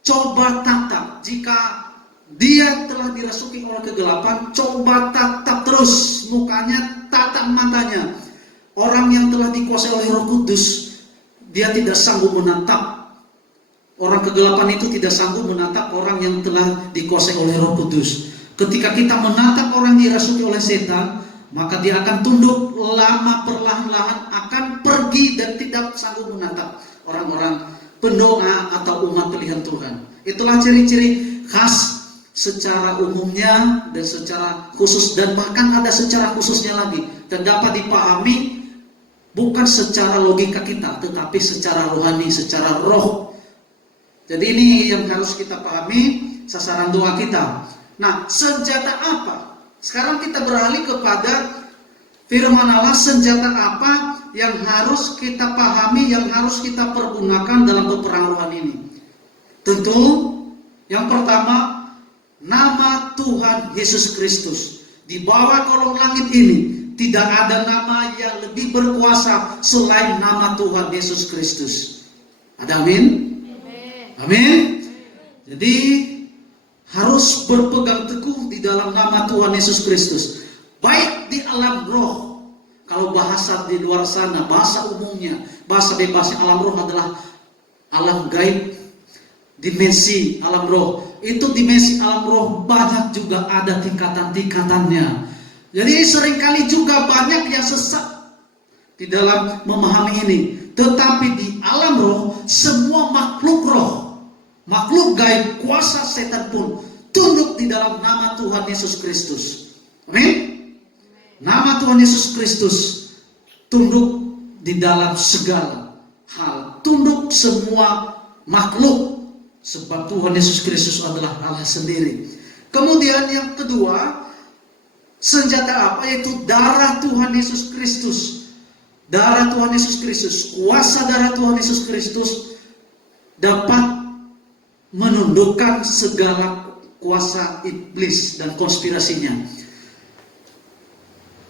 coba tatap, jika dia telah dirasuki oleh kegelapan, coba tatap terus mukanya, tatap matanya. Orang yang telah dikuasai oleh Roh Kudus, dia tidak sanggup menatap. Orang kegelapan itu tidak sanggup menatap orang yang telah dikuasai oleh Roh Kudus. Ketika kita menatap orang dirasuki oleh setan, maka dia akan tunduk, lama perlahan-lahan akan pergi dan tidak sanggup menatap orang-orang pendoa atau umat pilihan Tuhan. Itulah ciri-ciri khas secara umumnya dan secara khusus, dan bahkan ada secara khususnya lagi, dan dapat dipahami bukan secara logika kita, tetapi secara rohani, secara roh. Jadi ini yang harus kita pahami, sasaran doa kita. Nah, senjata apa? Sekarang kita beralih kepada firman Allah. Senjata apa yang harus kita pahami, yang harus kita pergunakan dalam peperangan rohani ini? Tentu yang pertama, nama Tuhan Yesus Kristus. Di bawah kolong langit ini tidak ada nama yang lebih berkuasa selain nama Tuhan Yesus Kristus. Ada amin? Amin. Jadi harus berpegang teguh di dalam nama Tuhan Yesus Kristus. Baik di alam roh. Kalau bahasa di luar sana, bahasa umumnya, bahasa bebasnya alam roh adalah alam gaib, dimensi alam roh. Itu dimensi alam roh banyak juga ada tingkatan-tingkatannya. Jadi seringkali juga banyak yang sesat di dalam memahami ini. Tetapi di alam roh, semua makhluk roh makhluk gaib, kuasa setan pun tunduk di dalam nama Tuhan Yesus Kristus. Amin. Nama Tuhan Yesus Kristus tunduk di dalam segala hal, tunduk semua makhluk, sebab Tuhan Yesus Kristus adalah Allah sendiri. Kemudian yang kedua, senjata apa? Yaitu darah Tuhan Yesus Kristus. Darah Tuhan Yesus Kristus, kuasa darah Tuhan Yesus Kristus dapat menundukkan segala kuasa iblis dan konspirasinya.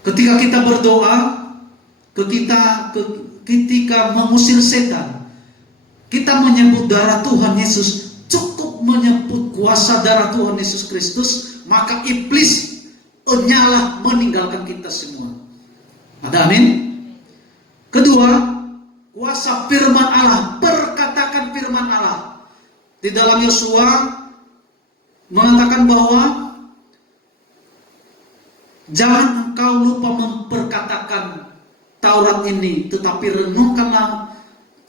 Ketika kita berdoa, ketika mengusir setan, kita menyebut darah Tuhan Yesus, cukup menyebut kuasa darah Tuhan Yesus Kristus, maka iblis nyalah meninggalkan kita semua. Ada amin? Kedua, kuasa firman Allah, perkatakan firman Allah. Di dalam Yosua mengatakan bahwa jangan engkau lupa memperkatakan Taurat ini, tetapi renungkanlah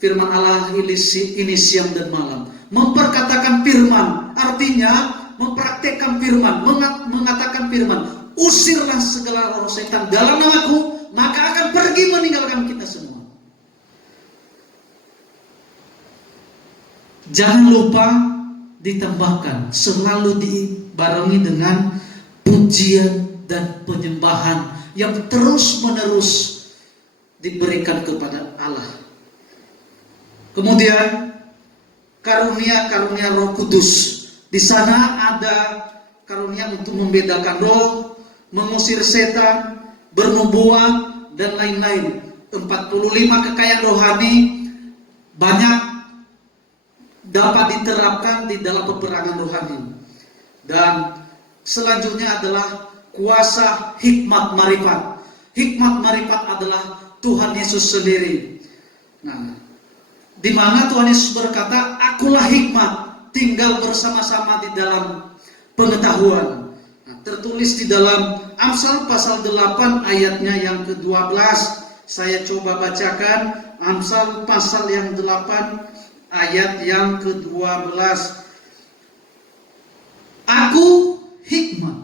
firman Allah ini siang dan malam. Memperkatakan firman artinya mempraktekkan firman, mengatakan firman. Usirlah segala roh setan dalam namaku, maka akan pergi meninggalkan kita semua. Jangan lupa ditambahkan, selalu dibarengi dengan pujian dan penyembahan yang terus-menerus diberikan kepada Allah. Kemudian karunia-karunia Roh Kudus. Di sana ada karunia untuk membedakan roh, mengusir setan, bernubuat, dan lain-lain. 45 kekayaan rohani banyak dapat diterapkan di dalam peperangan rohani. Dan selanjutnya adalah kuasa hikmat marifat. Hikmat marifat adalah Tuhan Yesus sendiri. Nah, di mana Tuhan Yesus berkata, "Akulah hikmat, tinggal bersama-sama di dalam pengetahuan." Nah, tertulis di dalam Amsal pasal 8 ayatnya yang ke-12. Saya coba bacakan Amsal pasal yang 8 ayat yang ke-12. "Aku hikmat,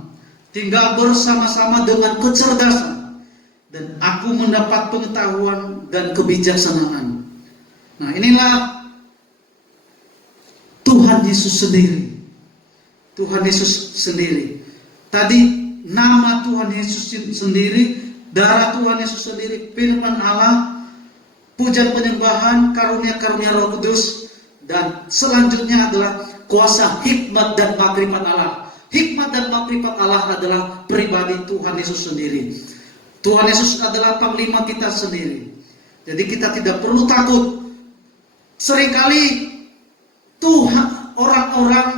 tinggal bersama-sama dengan kecerdasan, dan aku mendapat pengetahuan dan kebijaksanaan." Nah, inilah Tuhan Yesus sendiri. Tuhan Yesus sendiri. Tadi nama Tuhan Yesus sendiri, darah Tuhan Yesus sendiri, firman Allah, pujian penyembahan, karunia-karunia Roh Kudus, dan selanjutnya adalah kuasa hikmat dan makrifat Allah. Hikmat dan makrifat Allah adalah pribadi Tuhan Yesus sendiri. Tuhan Yesus adalah panglima kita sendiri. Jadi kita tidak perlu takut. Seringkali Tuhan, orang-orang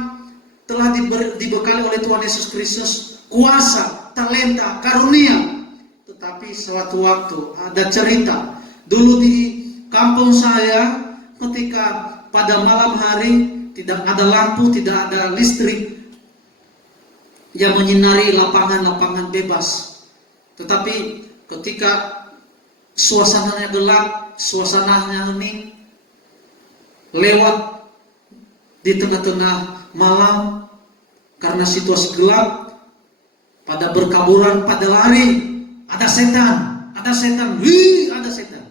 telah dibekali oleh Tuhan Yesus Kristus kuasa, talenta, karunia. Tetapi suatu waktu ada cerita. Dulu di kampung saya, ketika pada malam hari tidak ada lampu, tidak ada listrik yang menyinari lapangan-lapangan bebas. Tetapi ketika suasananya gelap, suasananya hening, lewat di tengah-tengah malam, karena situasi gelap, pada berkaburan, pada lari, ada setan, ada setan, ada setan.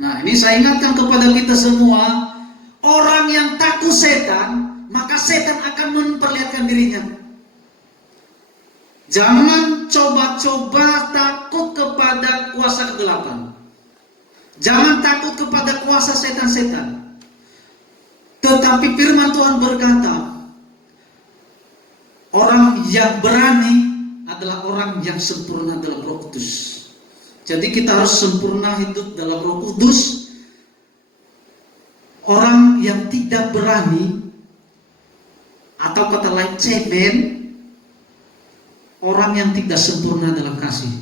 Nah, ini saya ingatkan kepada kita semua, orang yang takut setan, maka setan akan memperlihatkan dirinya. Jangan coba-coba takut kepada kuasa kegelapan. Jangan takut kepada kuasa setan-setan. Tetapi firman Tuhan berkata, orang yang berani adalah orang yang sempurna dalam Roh Kudus. Jadi kita harus sempurna hidup dalam Roh Kudus. Orang yang tidak berani, atau kata lain cemen, orang yang tidak sempurna dalam kasih.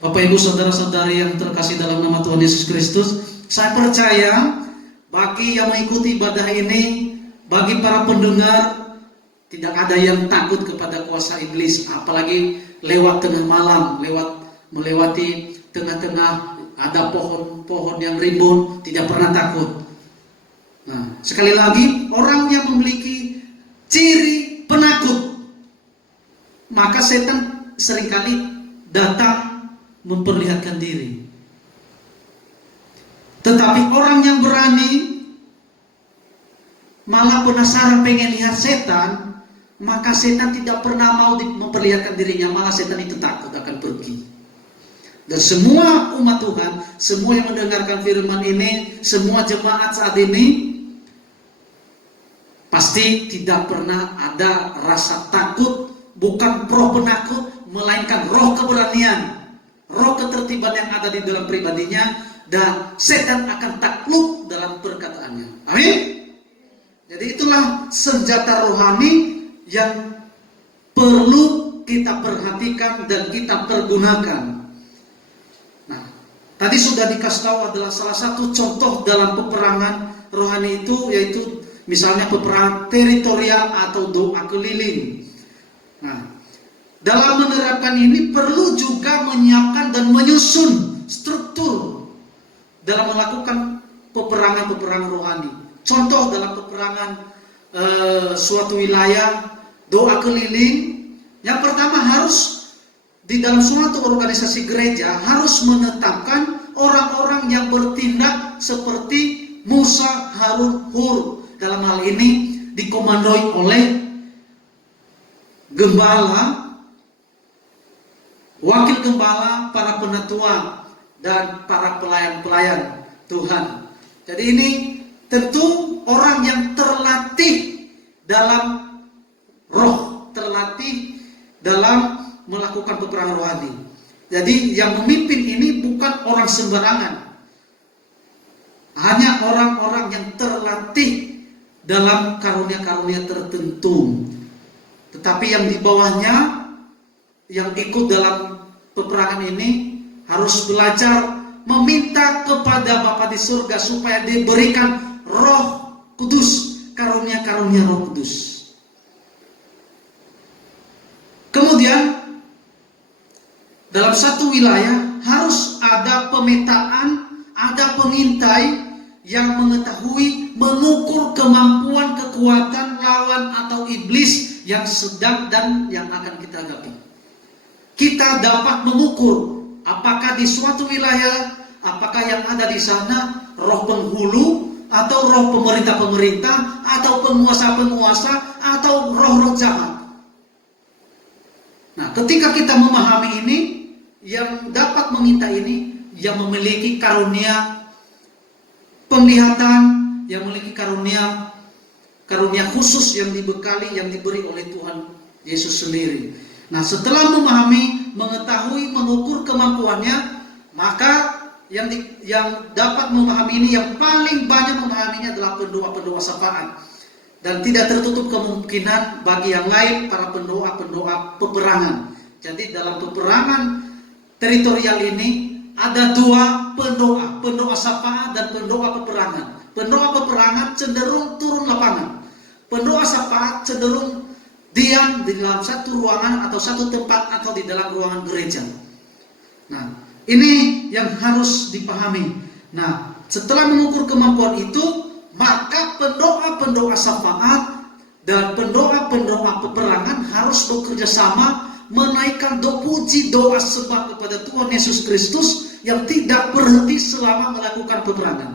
Bapak Ibu saudara-saudari yang terkasih dalam nama Tuhan Yesus Kristus, saya percaya bagi yang mengikuti ibadah ini, bagi para pendengar, tidak ada yang takut kepada kuasa iblis, apalagi lewat tengah malam, melewati tengah-tengah ada pohon-pohon yang rimbun, tidak pernah takut. Nah, sekali lagi, orang yang memiliki ciri penakut, maka setan seringkali datang memperlihatkan diri. Tetapi orang yang berani, malah penasaran pengen lihat setan, maka setan tidak pernah mau memperlihatkan dirinya, malah setan itu takut akan pergi. Dan semua umat Tuhan, semua yang mendengarkan firman ini, semua jemaat saat ini, pasti tidak pernah ada rasa takut, bukan roh penakut, melainkan roh keberanian, roh ketertiban yang ada di dalam pribadinya, dan setan akan takluk dalam perkataannya. Amin. Jadi itulah senjata rohani yang perlu kita perhatikan dan kita pergunakan. Nah, tadi sudah dikasih tahu adalah salah satu contoh dalam peperangan rohani itu, yaitu misalnya peperangan teritorial atau doa keliling. Nah, dalam menerapkan ini perlu juga menyiapkan dan menyusun struktur dalam melakukan peperangan-peperangan rohani. Contoh dalam peperangan suatu wilayah doa keliling, yang pertama harus di dalam suatu organisasi gereja harus menetapkan orang-orang yang bertindak seperti Musa, Harun, Hur. Dalam hal ini dikomandoi oleh gembala, wakil gembala, para penatua, dan para pelayan-pelayan Tuhan. Jadi ini tentu orang yang terlatih dalam roh, terlatih dalam melakukan peperangan rohani. Jadi yang memimpin ini bukan orang sembarangan, hanya orang-orang yang terlatih dalam karunia-karunia tertentu. Tetapi yang di bawahnya, yang ikut dalam peperangan ini, harus belajar meminta kepada Bapa di surga supaya diberikan Roh Kudus, karunia-karunia Roh Kudus. Kemudian dalam satu wilayah harus ada pemetaan, ada pengintai yang mengetahui, mengukur kemampuan, kekuatan lawan atau iblis yang sedang dan yang akan kita hadapi. Kita dapat mengukur apakah di suatu wilayah, apakah yang ada di sana roh penghulu, atau roh pemerintah-pemerintah, atau penguasa-penguasa, atau roh-roh jahat. Nah, ketika kita memahami ini, yang dapat mengintai ini, yang memiliki karunia penglihatan, yang memiliki karunia khusus yang dibekali, yang diberi oleh Tuhan Yesus sendiri. Nah, setelah memahami, mengetahui, mengukur kemampuannya, maka yang dapat memahami ini, yang paling banyak memahaminya adalah pendoa-pendoa syafaat. Dan tidak tertutup kemungkinan bagi yang lain, para pendoa-pendoa peperangan. Jadi dalam peperangan teritorial ini ada dua pendoa syafaat dan pendoa peperangan. Pendoa peperangan cenderung turun lapangan. Pendoa syafaat cenderung diam di dalam satu ruangan atau satu tempat atau di dalam ruangan gereja. Nah, ini yang harus dipahami. Nah, setelah mengukur kemampuan itu, maka pendoa-pendoa syafaat dan pendoa-pendoa peperangan harus bekerja sama menaikkan puji doa sembah kepada Tuhan Yesus Kristus yang tidak berhenti selama melakukan peperangan.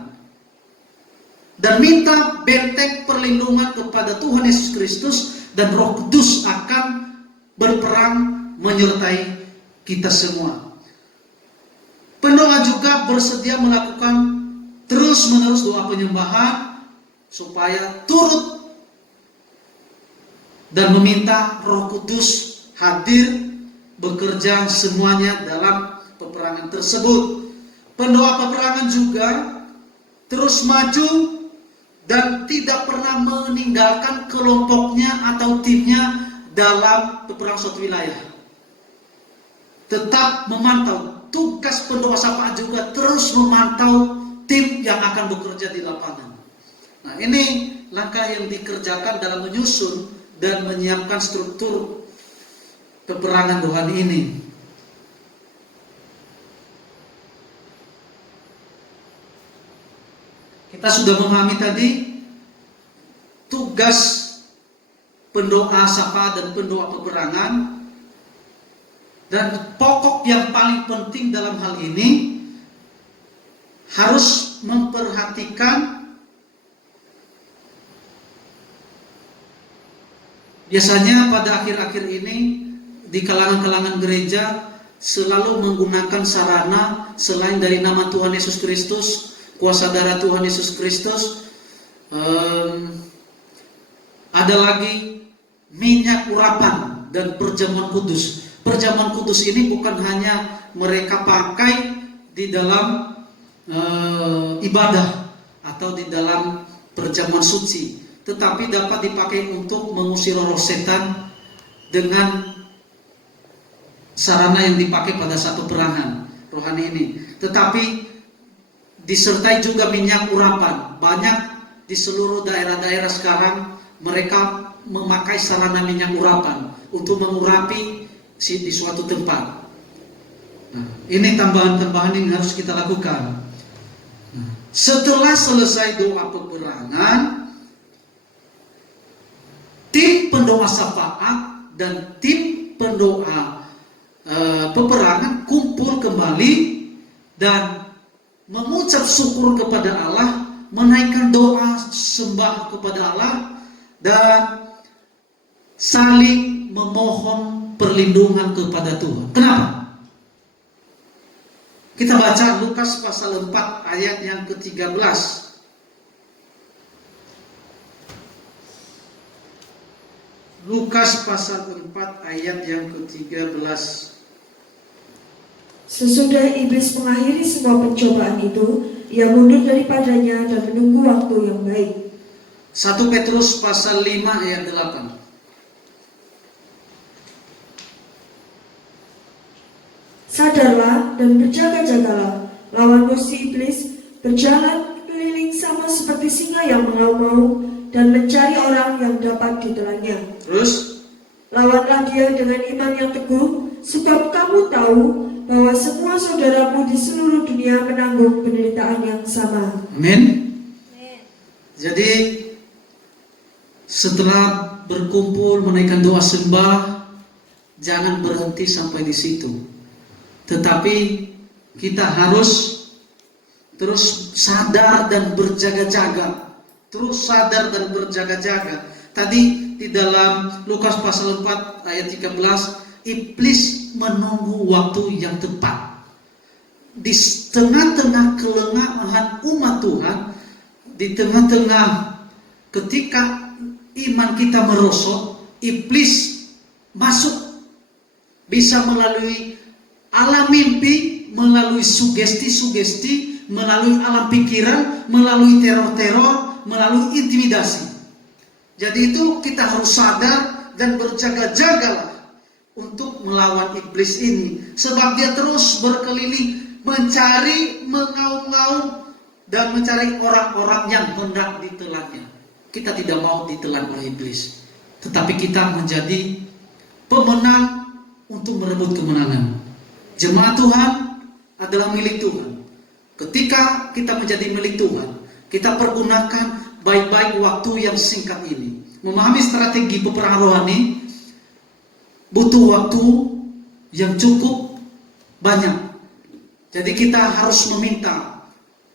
Dan minta benteng perlindungan kepada Tuhan Yesus Kristus, dan Roh Kudus akan berperang menyertai kita semua. Pendoa juga bersedia melakukan terus-menerus doa penyembahan supaya turut dan meminta Roh Kudus hadir bekerja semuanya dalam peperangan tersebut. Pendoa peperangan juga terus maju dan tidak pernah meninggalkan kelompoknya atau timnya dalam peperangan suatu wilayah. Tetap memantau. Tugas pendoa syafaat juga terus memantau tim yang akan bekerja di lapangan. Nah, ini langkah yang dikerjakan dalam menyusun dan menyiapkan struktur peperangan rohani ini. Kita sudah memahami tadi tugas pendoa syafaat dan pendoa peperangan. Dan pokok yang paling penting dalam hal ini harus memperhatikan, biasanya pada akhir-akhir ini di kalangan-kalangan gereja selalu menggunakan sarana selain dari nama Tuhan Yesus Kristus, kuasa darah Tuhan Yesus Kristus, ada lagi minyak urapan dan perjamuan kudus. Perjamuan kudus ini bukan hanya mereka pakai di dalam ibadah atau di dalam perjamuan suci, tetapi dapat dipakai untuk mengusir roh setan dengan sarana yang dipakai pada satu peperangan rohani ini. Tetapi disertai juga minyak urapan. Banyak di seluruh daerah-daerah sekarang mereka memakai sarana minyak urapan untuk mengurapi di suatu tempat. Nah, ini tambahan-tambahan yang harus kita lakukan. Nah, setelah selesai doa peperangan, tim pendoa syafaat dan tim pendoa peperangan kumpul kembali dan mengucap syukur kepada Allah, menaikkan doa sembah kepada Allah, dan saling memohon perlindungan kepada Tuhan. Kenapa? Kita baca Lukas pasal 4 ayat yang ke-13. Lukas pasal 4 ayat yang ke-13. Sesudah iblis mengakhiri semua pencobaan itu, ia mundur daripadanya dan menunggu waktu yang baik. 1 Petrus pasal 5 ayat 8. Sadarlah dan berjaga-jagalah, lawan musuh iblis berjalan keliling sama seperti singa yang mengaum-ngaum dan mencari orang yang dapat ditelannya. Terus, lawanlah dia dengan iman yang teguh, sebab kamu tahu bahwa semua saudaramu di seluruh dunia menanggung penderitaan yang sama. amin. Jadi setelah berkumpul menaikkan doa sembah, jangan berhenti sampai di situ. Tetapi kita harus terus sadar dan berjaga-jaga. Terus sadar dan berjaga-jaga. Tadi di dalam Lukas pasal 4 ayat 13, iblis menunggu waktu yang tepat. Di tengah-tengah kelengahan umat Tuhan, di tengah-tengah ketika iman kita merosot, iblis masuk, bisa melalui alam mimpi, melalui sugesti-sugesti, melalui alam pikiran, melalui teror-teror, melalui intimidasi. Jadi itu kita harus sadar dan berjaga-jagalah untuk melawan iblis ini, sebab dia terus berkeliling mencari, mengaum-ngaum dan mencari orang-orang yang hendak ditelannya. Kita tidak mau ditelan oleh iblis, tetapi kita menjadi pemenang untuk merebut kemenangan. Jemaat Tuhan adalah milik Tuhan. Ketika kita menjadi milik Tuhan, kita pergunakan baik-baik waktu yang singkat ini. Memahami strategi peperangan rohani butuh waktu yang cukup banyak. Jadi kita harus meminta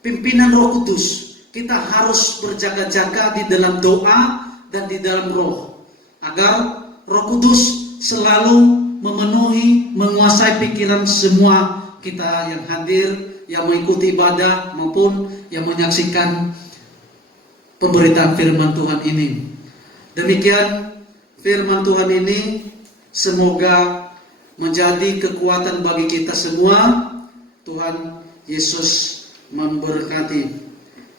pimpinan Roh Kudus. Kita harus berjaga-jaga di dalam doa dan di dalam roh, agar Roh Kudus selalu memenuhi, menguasai pikiran semua kita yang hadir, yang mengikuti ibadah maupun yang menyaksikan pemberitaan firman Tuhan ini. Demikian firman Tuhan ini semoga menjadi kekuatan bagi kita semua. Tuhan Yesus memberkati.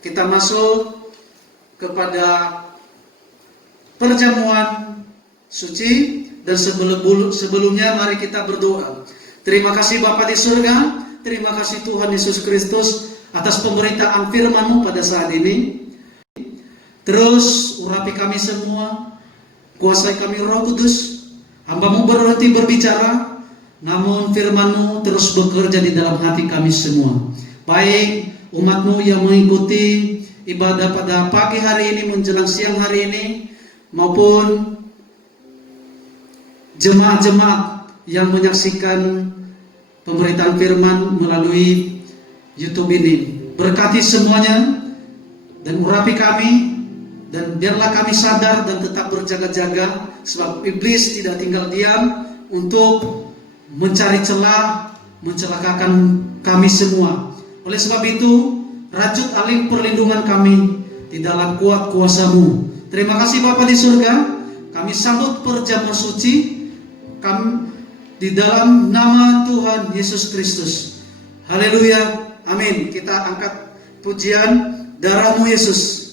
Kita masuk kepada perjamuan suci, dan sebelumnya mari kita berdoa. Terima kasih Bapa di surga, terima kasih Tuhan Yesus Kristus atas pemberitaan firman-Mu pada saat ini. Terus urapi kami semua, kuasai kami Roh Kudus. Hamba-Mu berhenti berbicara, namun firman-Mu terus bekerja di dalam hati kami semua. Baik umat-Mu yang mengikuti ibadah pada pagi hari ini menjelang siang hari ini, maupun jemaat-jemaat yang menyaksikan pemberitaan firman melalui YouTube ini. Berkati semuanya dan urapi kami, dan biarlah kami sadar dan tetap berjaga-jaga, sebab iblis tidak tinggal diam untuk mencari celah mencelakakan kami semua. Oleh sebab itu, rajut alih perlindungan kami di dalam kuat kuasa-Mu. Terima kasih Bapa di surga, kami sambut perjamuan suci kami di dalam nama Tuhan Yesus Kristus. Haleluya, amin. Kita angkat pujian Darah-Mu Yesus.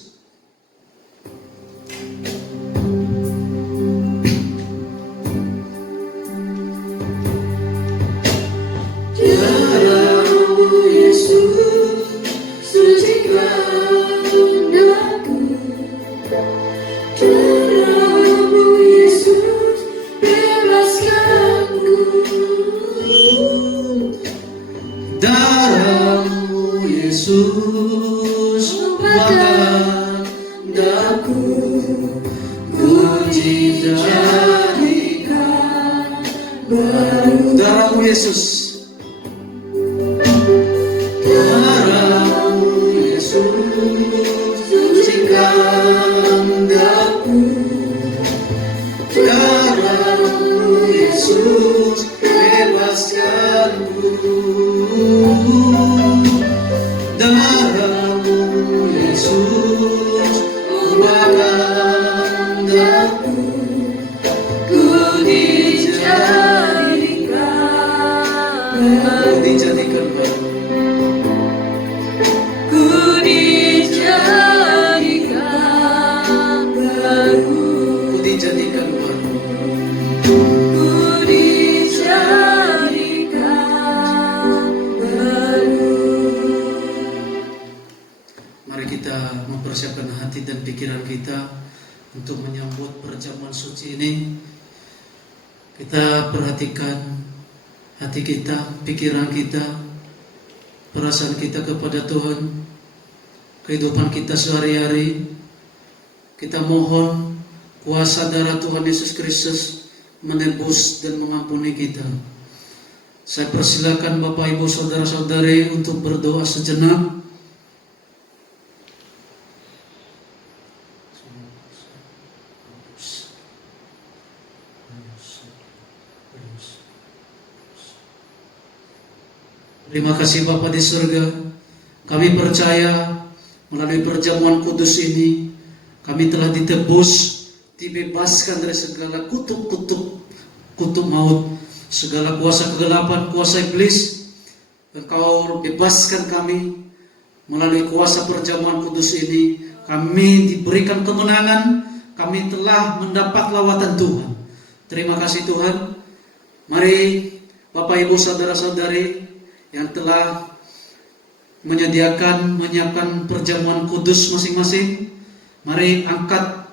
Darah-Mu Yesus, sucikan aku. Darah-Mu Yesus, bebaskanku. Darah-Mu Yesus, ubahkan daku, ku dijadikan baru. Darah-Mu Yesus, Darah-Mu Yesus, sucikan daku. Darah-Mu Yesus, bebaskanku. Darah-Mu Yesus, ubahkan daku, ku dijadikan baru. Ku dijadikan baru. Ku dijadikan baru. Ku dijadikan baru. Mari kita mempersiapkan hati dan pikiran kita untuk menyambut perjamuan suci ini. Kita perhatikan hati kita, pikiran kita, perasaan kita kepada Tuhan, kehidupan kita sehari-hari. Kita mohon kuasa darah Tuhan Yesus Kristus menebus dan mengampuni kita. Saya persilakan Bapak Ibu Saudara-saudari untuk berdoa sejenak. Terima kasih Bapa di surga, kami percaya melalui perjamuan kudus ini kami telah ditebus, dibebaskan dari segala kutuk maut, segala kuasa kegelapan, kuasa iblis. Engkau bebaskan kami melalui kuasa perjamuan kudus ini. Kami diberikan kemenangan, kami telah mendapat lawatan Tuhan. Terima kasih Tuhan. Mari Bapak Ibu Saudara-saudari yang telah menyiapkan perjamuan kudus masing-masing, mari angkat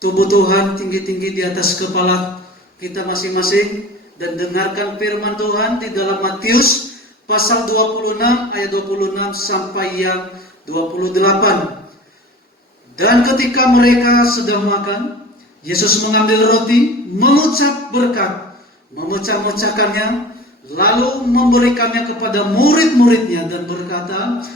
tubuh Tuhan tinggi-tinggi di atas kepala kita masing-masing dan dengarkan firman Tuhan di dalam Matius pasal 26 ayat 26 sampai yang 28. Dan ketika mereka sedang makan, Yesus mengambil roti, mengucap berkat, memecah-mecahkannya, lalu memberikannya kepada murid-muridnya dan berkata,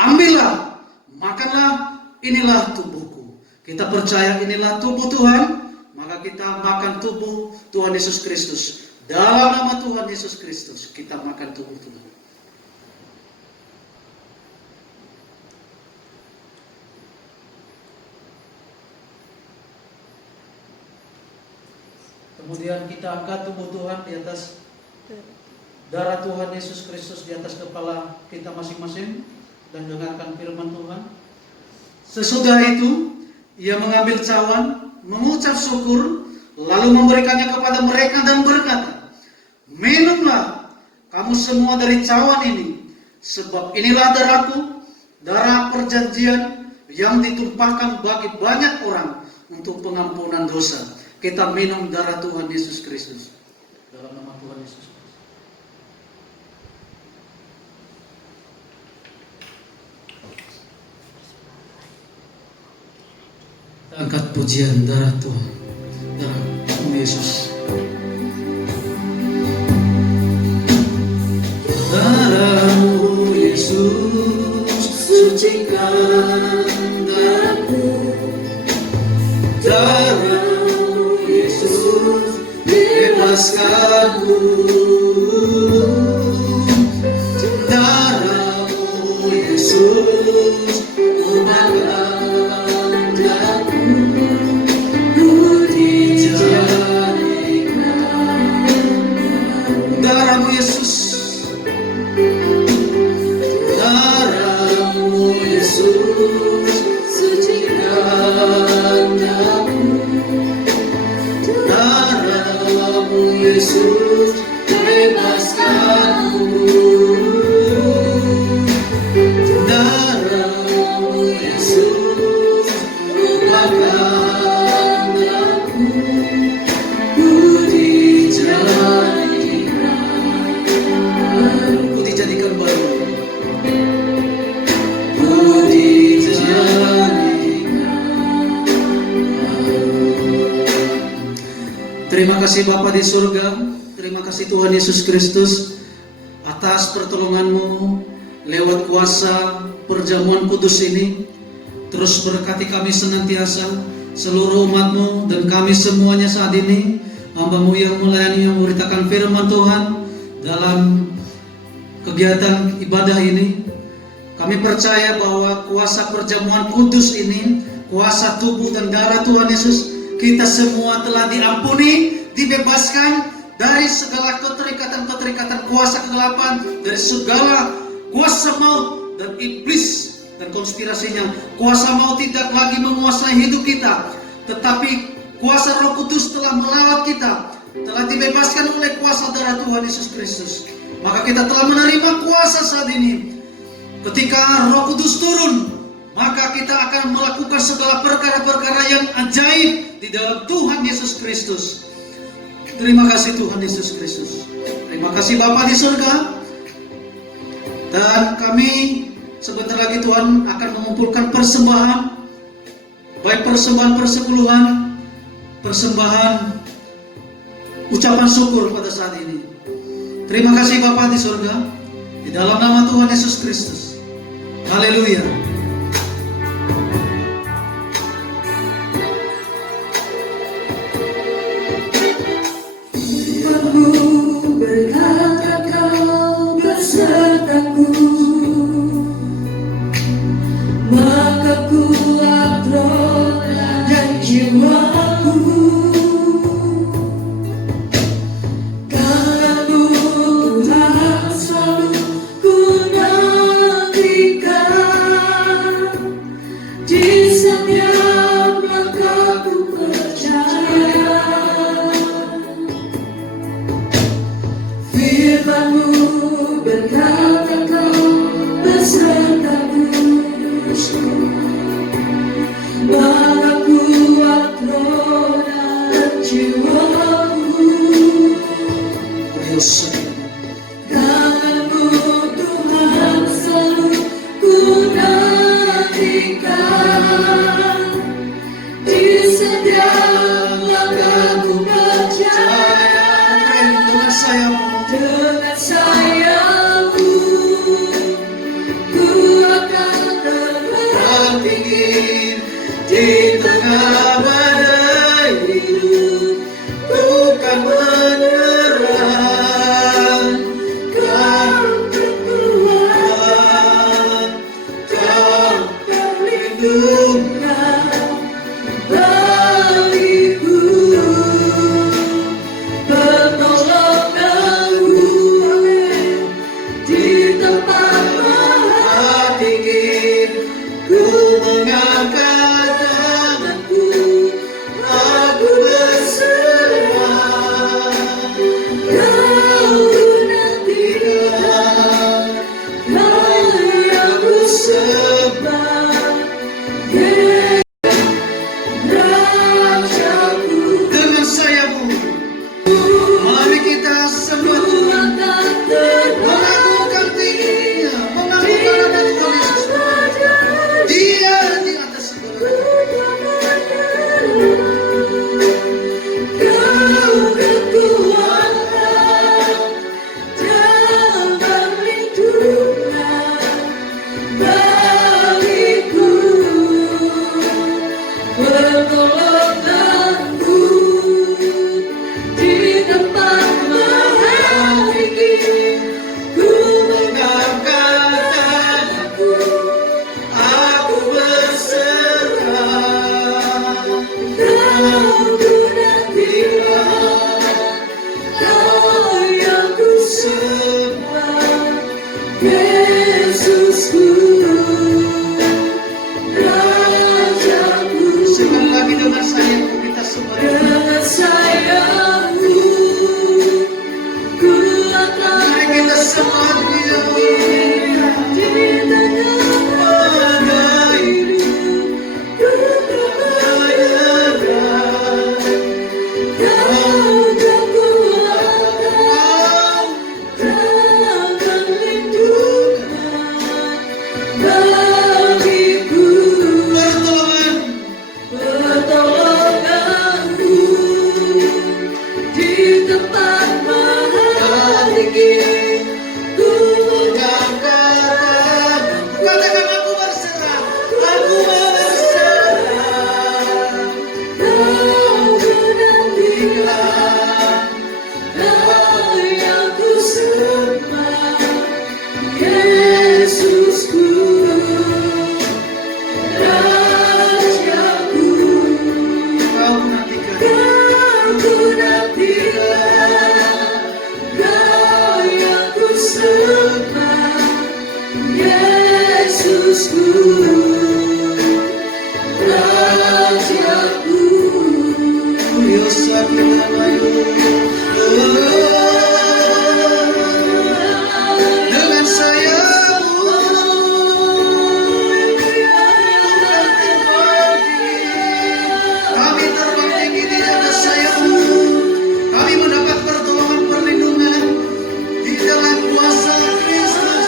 ambillah, makanlah, inilah tubuhku. Kita percaya inilah tubuh Tuhan, maka kita makan tubuh Tuhan Yesus Kristus. Dalam nama Tuhan Yesus Kristus, kita makan tubuh Tuhan. Kemudian kita angkat tubuh Tuhan di atas darah Tuhan Yesus Kristus di atas kepala kita masing-masing dan dengarkan firman Tuhan. Sesudah itu, ia mengambil cawan, mengucap syukur, lalu memberikannya kepada mereka dan berkata, minumlah kamu semua dari cawan ini, sebab inilah darahku, darah perjanjian yang ditumpahkan bagi banyak orang untuk pengampunan dosa. Kita minum darah Tuhan Yesus Kristus. Dalam nama Tuhan Yesus Kristus. Angkat pujian darah Tuhan, darah Tuhan Yesus. Darah-Mu Yesus, sucikan darahku. Darah-Mu Yesus, bebaskanku. Darah-Mu Yesus, ubahkan daku. Ku dijadikan darah-Mu Yesus. Darah-Mu Yesus, sucikan daku. Darah-Mu Yesus, bebaskanku. Darah-Mu Yesus, ubahkan daku. Ku dijadikan baru. Terima kasih Bapa di surga, terima kasih Tuhan Yesus Kristus atas pertolongan-Mu lewat kuasa perjamuan kudus ini. Terus berkati kami senantiasa, seluruh umat-Mu dan kami semuanya saat ini, hamba-Mu yang melayani, yang memberitakan firman Tuhan dalam kegiatan ibadah ini. Kami percaya bahwa kuasa perjamuan kudus ini, kuasa tubuh dan darah Tuhan Yesus, kita semua telah diampuni, dibebaskan dari segala keterikatan-keterikatan kuasa kegelapan, dari segala kuasa maut dan iblis dan konspirasinya. Kuasa maut tidak lagi menguasai hidup kita, tetapi kuasa Roh Kudus telah melawat kita, telah dibebaskan oleh kuasa darah Tuhan Yesus Kristus. Maka kita telah menerima kuasa saat ini. Ketika Roh Kudus turun, maka kita akan melakukan segala perkara-perkara yang ajaib di dalam Tuhan Yesus Kristus. Terima kasih Tuhan Yesus Kristus. Terima kasih Bapa di surga. Dan kami sebentar lagi Tuhan akan mengumpulkan persembahan, baik persembahan persepuluhan, persembahan ucapan syukur pada saat ini. Terima kasih Bapa di surga, di dalam nama Tuhan Yesus Kristus. Haleluya. Berkata Kau besertaku, maka kuat roh dan jiwaku. Karena-Mu Tuhan selalu ku nantikan, di setiap langkahku percaya. Firman-Mu berkata Kau besertaku, maka kuat roh dan jiwaku. Karena-Mu Tuhan selalu ku nantikan, di setiap langkahku percaya. Dengan sayang-Mu ku akan terbang tinggi di tengah badai hidup, bukan menyerah. sembah Yesusku, Rajaku. Sekali lagi dengan sayangku kita semua. Dengan sayangmu ku akan Mari kita semua Dia. di tengah hidup ku berharap Kau kekuatan, takkan lindungan bagiku. Pertolonganmu di tempat maha tinggi, ku mengucapkan Katakan aku berserah, aku berserah. Kau menantikan, Kau yang ku sembah, Yesusku, Rajaku. Kau menantikan. Ku nantikan, Kau yang ku sembah, Yesusku, Rajaku. Kuriosa kita mayu. Dengan sayangmu kami terbang tinggi di atas sayangmu. Kami mendapat pertolongan perlindungan di dalam kuasa Kristus.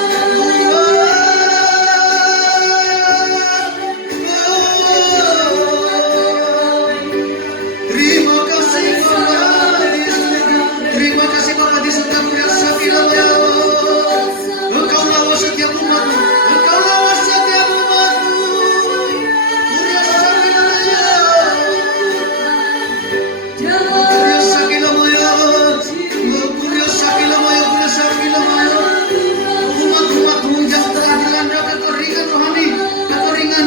Terima kasih Bapa di surga. Terima kasih Bapa di surga. Kuasa Kilauan. Engkau lawan setiap umatmu. Engkau lawan setiap umatmu. Kuasa Kilauan. Kuasa Kilauan. Kuasa Kilauan. Kuasa Kilauan. Umat-umatmu yang telah dilanda kekeringan rohani, kekeringan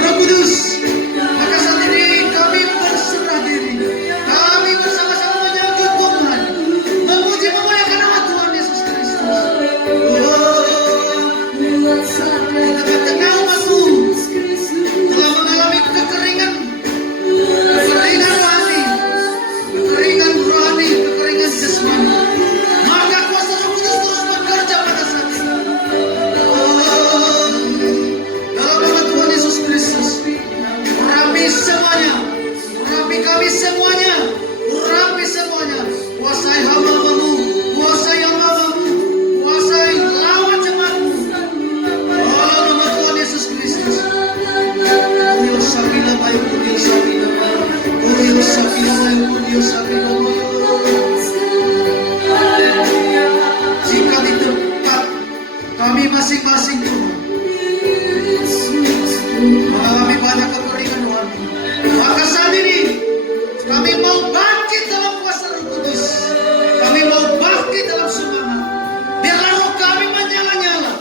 Roh Kudus. Maka saat ini kami berserah diri. Kami bersama-sama menyambut Tuhan, memuji memuliakan nama Tuhan Yesus Kristus. Di tengah-tengah umatmu telah mengalami kekeringan rohani, kekeringan jasmani. Maka kuasa Roh Kudus terus bekerja pada saat ini. Dalam nama Tuhan Yesus Kristus, urapi semuanya, urapi kami semuanya, urapi semuanya. Kuasai hamba-Mu, kuasai hamba-Mu, kuasai lawan jemaat-Mu. Dalam nama Tuhan Yesus Kristus. Dios sabila mayu, Dios sabila mayu, Dios sabila mayu, Dios sabila mayu. Jika di tempat kami masing-masing Tuhan mengalami banyak kekeringan rohani, maka saat ini kami mau bangkit dalam kuasa Roh Kudus. Kami mau bangkit dalam semangat. Biarlah roh kami menyala-nyala.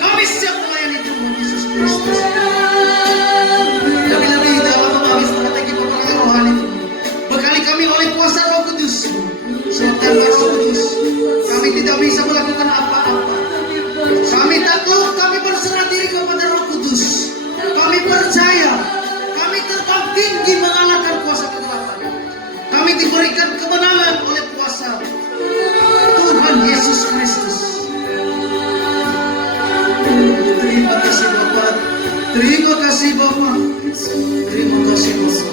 Kami siap melayani Tuhan Yesus Kristus. Lebih-lebih dalam memahami strategi peperangan rohani Tuhan. Bekali kami oleh kuasa Roh Kudus. Sebab tanpa Roh Kudus kami tidak bisa melakukan apa-apa. Kami takluk, kami berserah diri kepada Roh Kudus. Kami percaya, kami terbang tinggi mengalahkan kuasa kegelapan. Kami diberikan kemenangan oleh kuasa Tuhan Yesus Kristus. Terima kasih Bapa. Terima kasih Bapa. Terima kasih Bapa.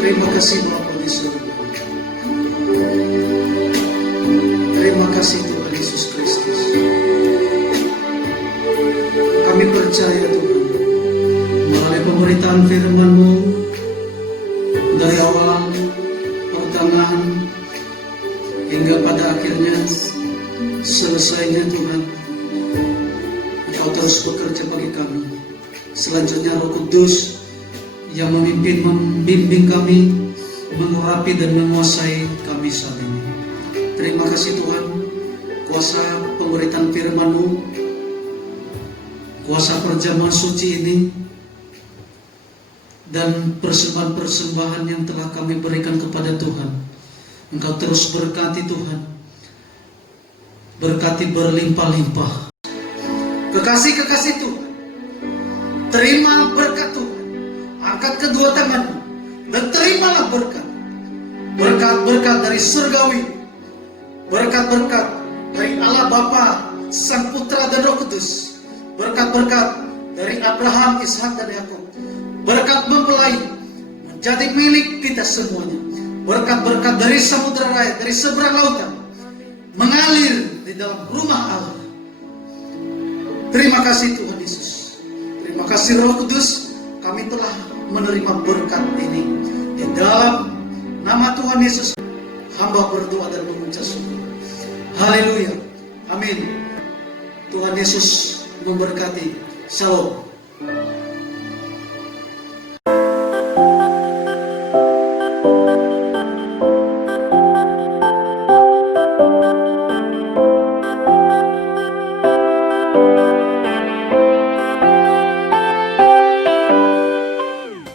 Terima kasih Bapa di surga. Terima kasih Tuhan Yesus Kristus. Kami percaya Tuhan, melalui pemberitaan firman-Mu dari awal, pertengahan, hingga pada akhirnya selesainya Tuhan, Engkau terus bekerja bagi kami. Selanjutnya Roh Kudus yang memimpin, membimbing kami, mengurapi dan menguasai kami saat ini. Terima kasih Tuhan, kuasa pemberitaan firman-Mu, kuasa perjamuan suci ini dan persembahan-persembahan yang telah kami berikan kepada Tuhan. Engkau terus berkati Tuhan, berkati berlimpah-limpah. Kekasih-kekasih Tuhan, terima berkat Tuhan. Angkat kedua tanganmu dan terimalah berkat. Berkat-berkat dari surgawi, berkat-berkat dari Allah Bapa, Sang Putra dan Roh Kudus, berkat-berkat dari Abraham, Ishak dan Yakub, berkat mempelai menjadi milik kita semuanya, berkat-berkat dari samudera raya, dari seberang lautan mengalir di dalam rumah Allah. Terima kasih Tuhan Yesus, terima kasih Roh Kudus, kami telah menerima berkat ini. Di dalam nama Tuhan Yesus hamba berdoa dan mengucap syukur. Haleluya, amin. Tuhan Yesus memberkati. Shalom.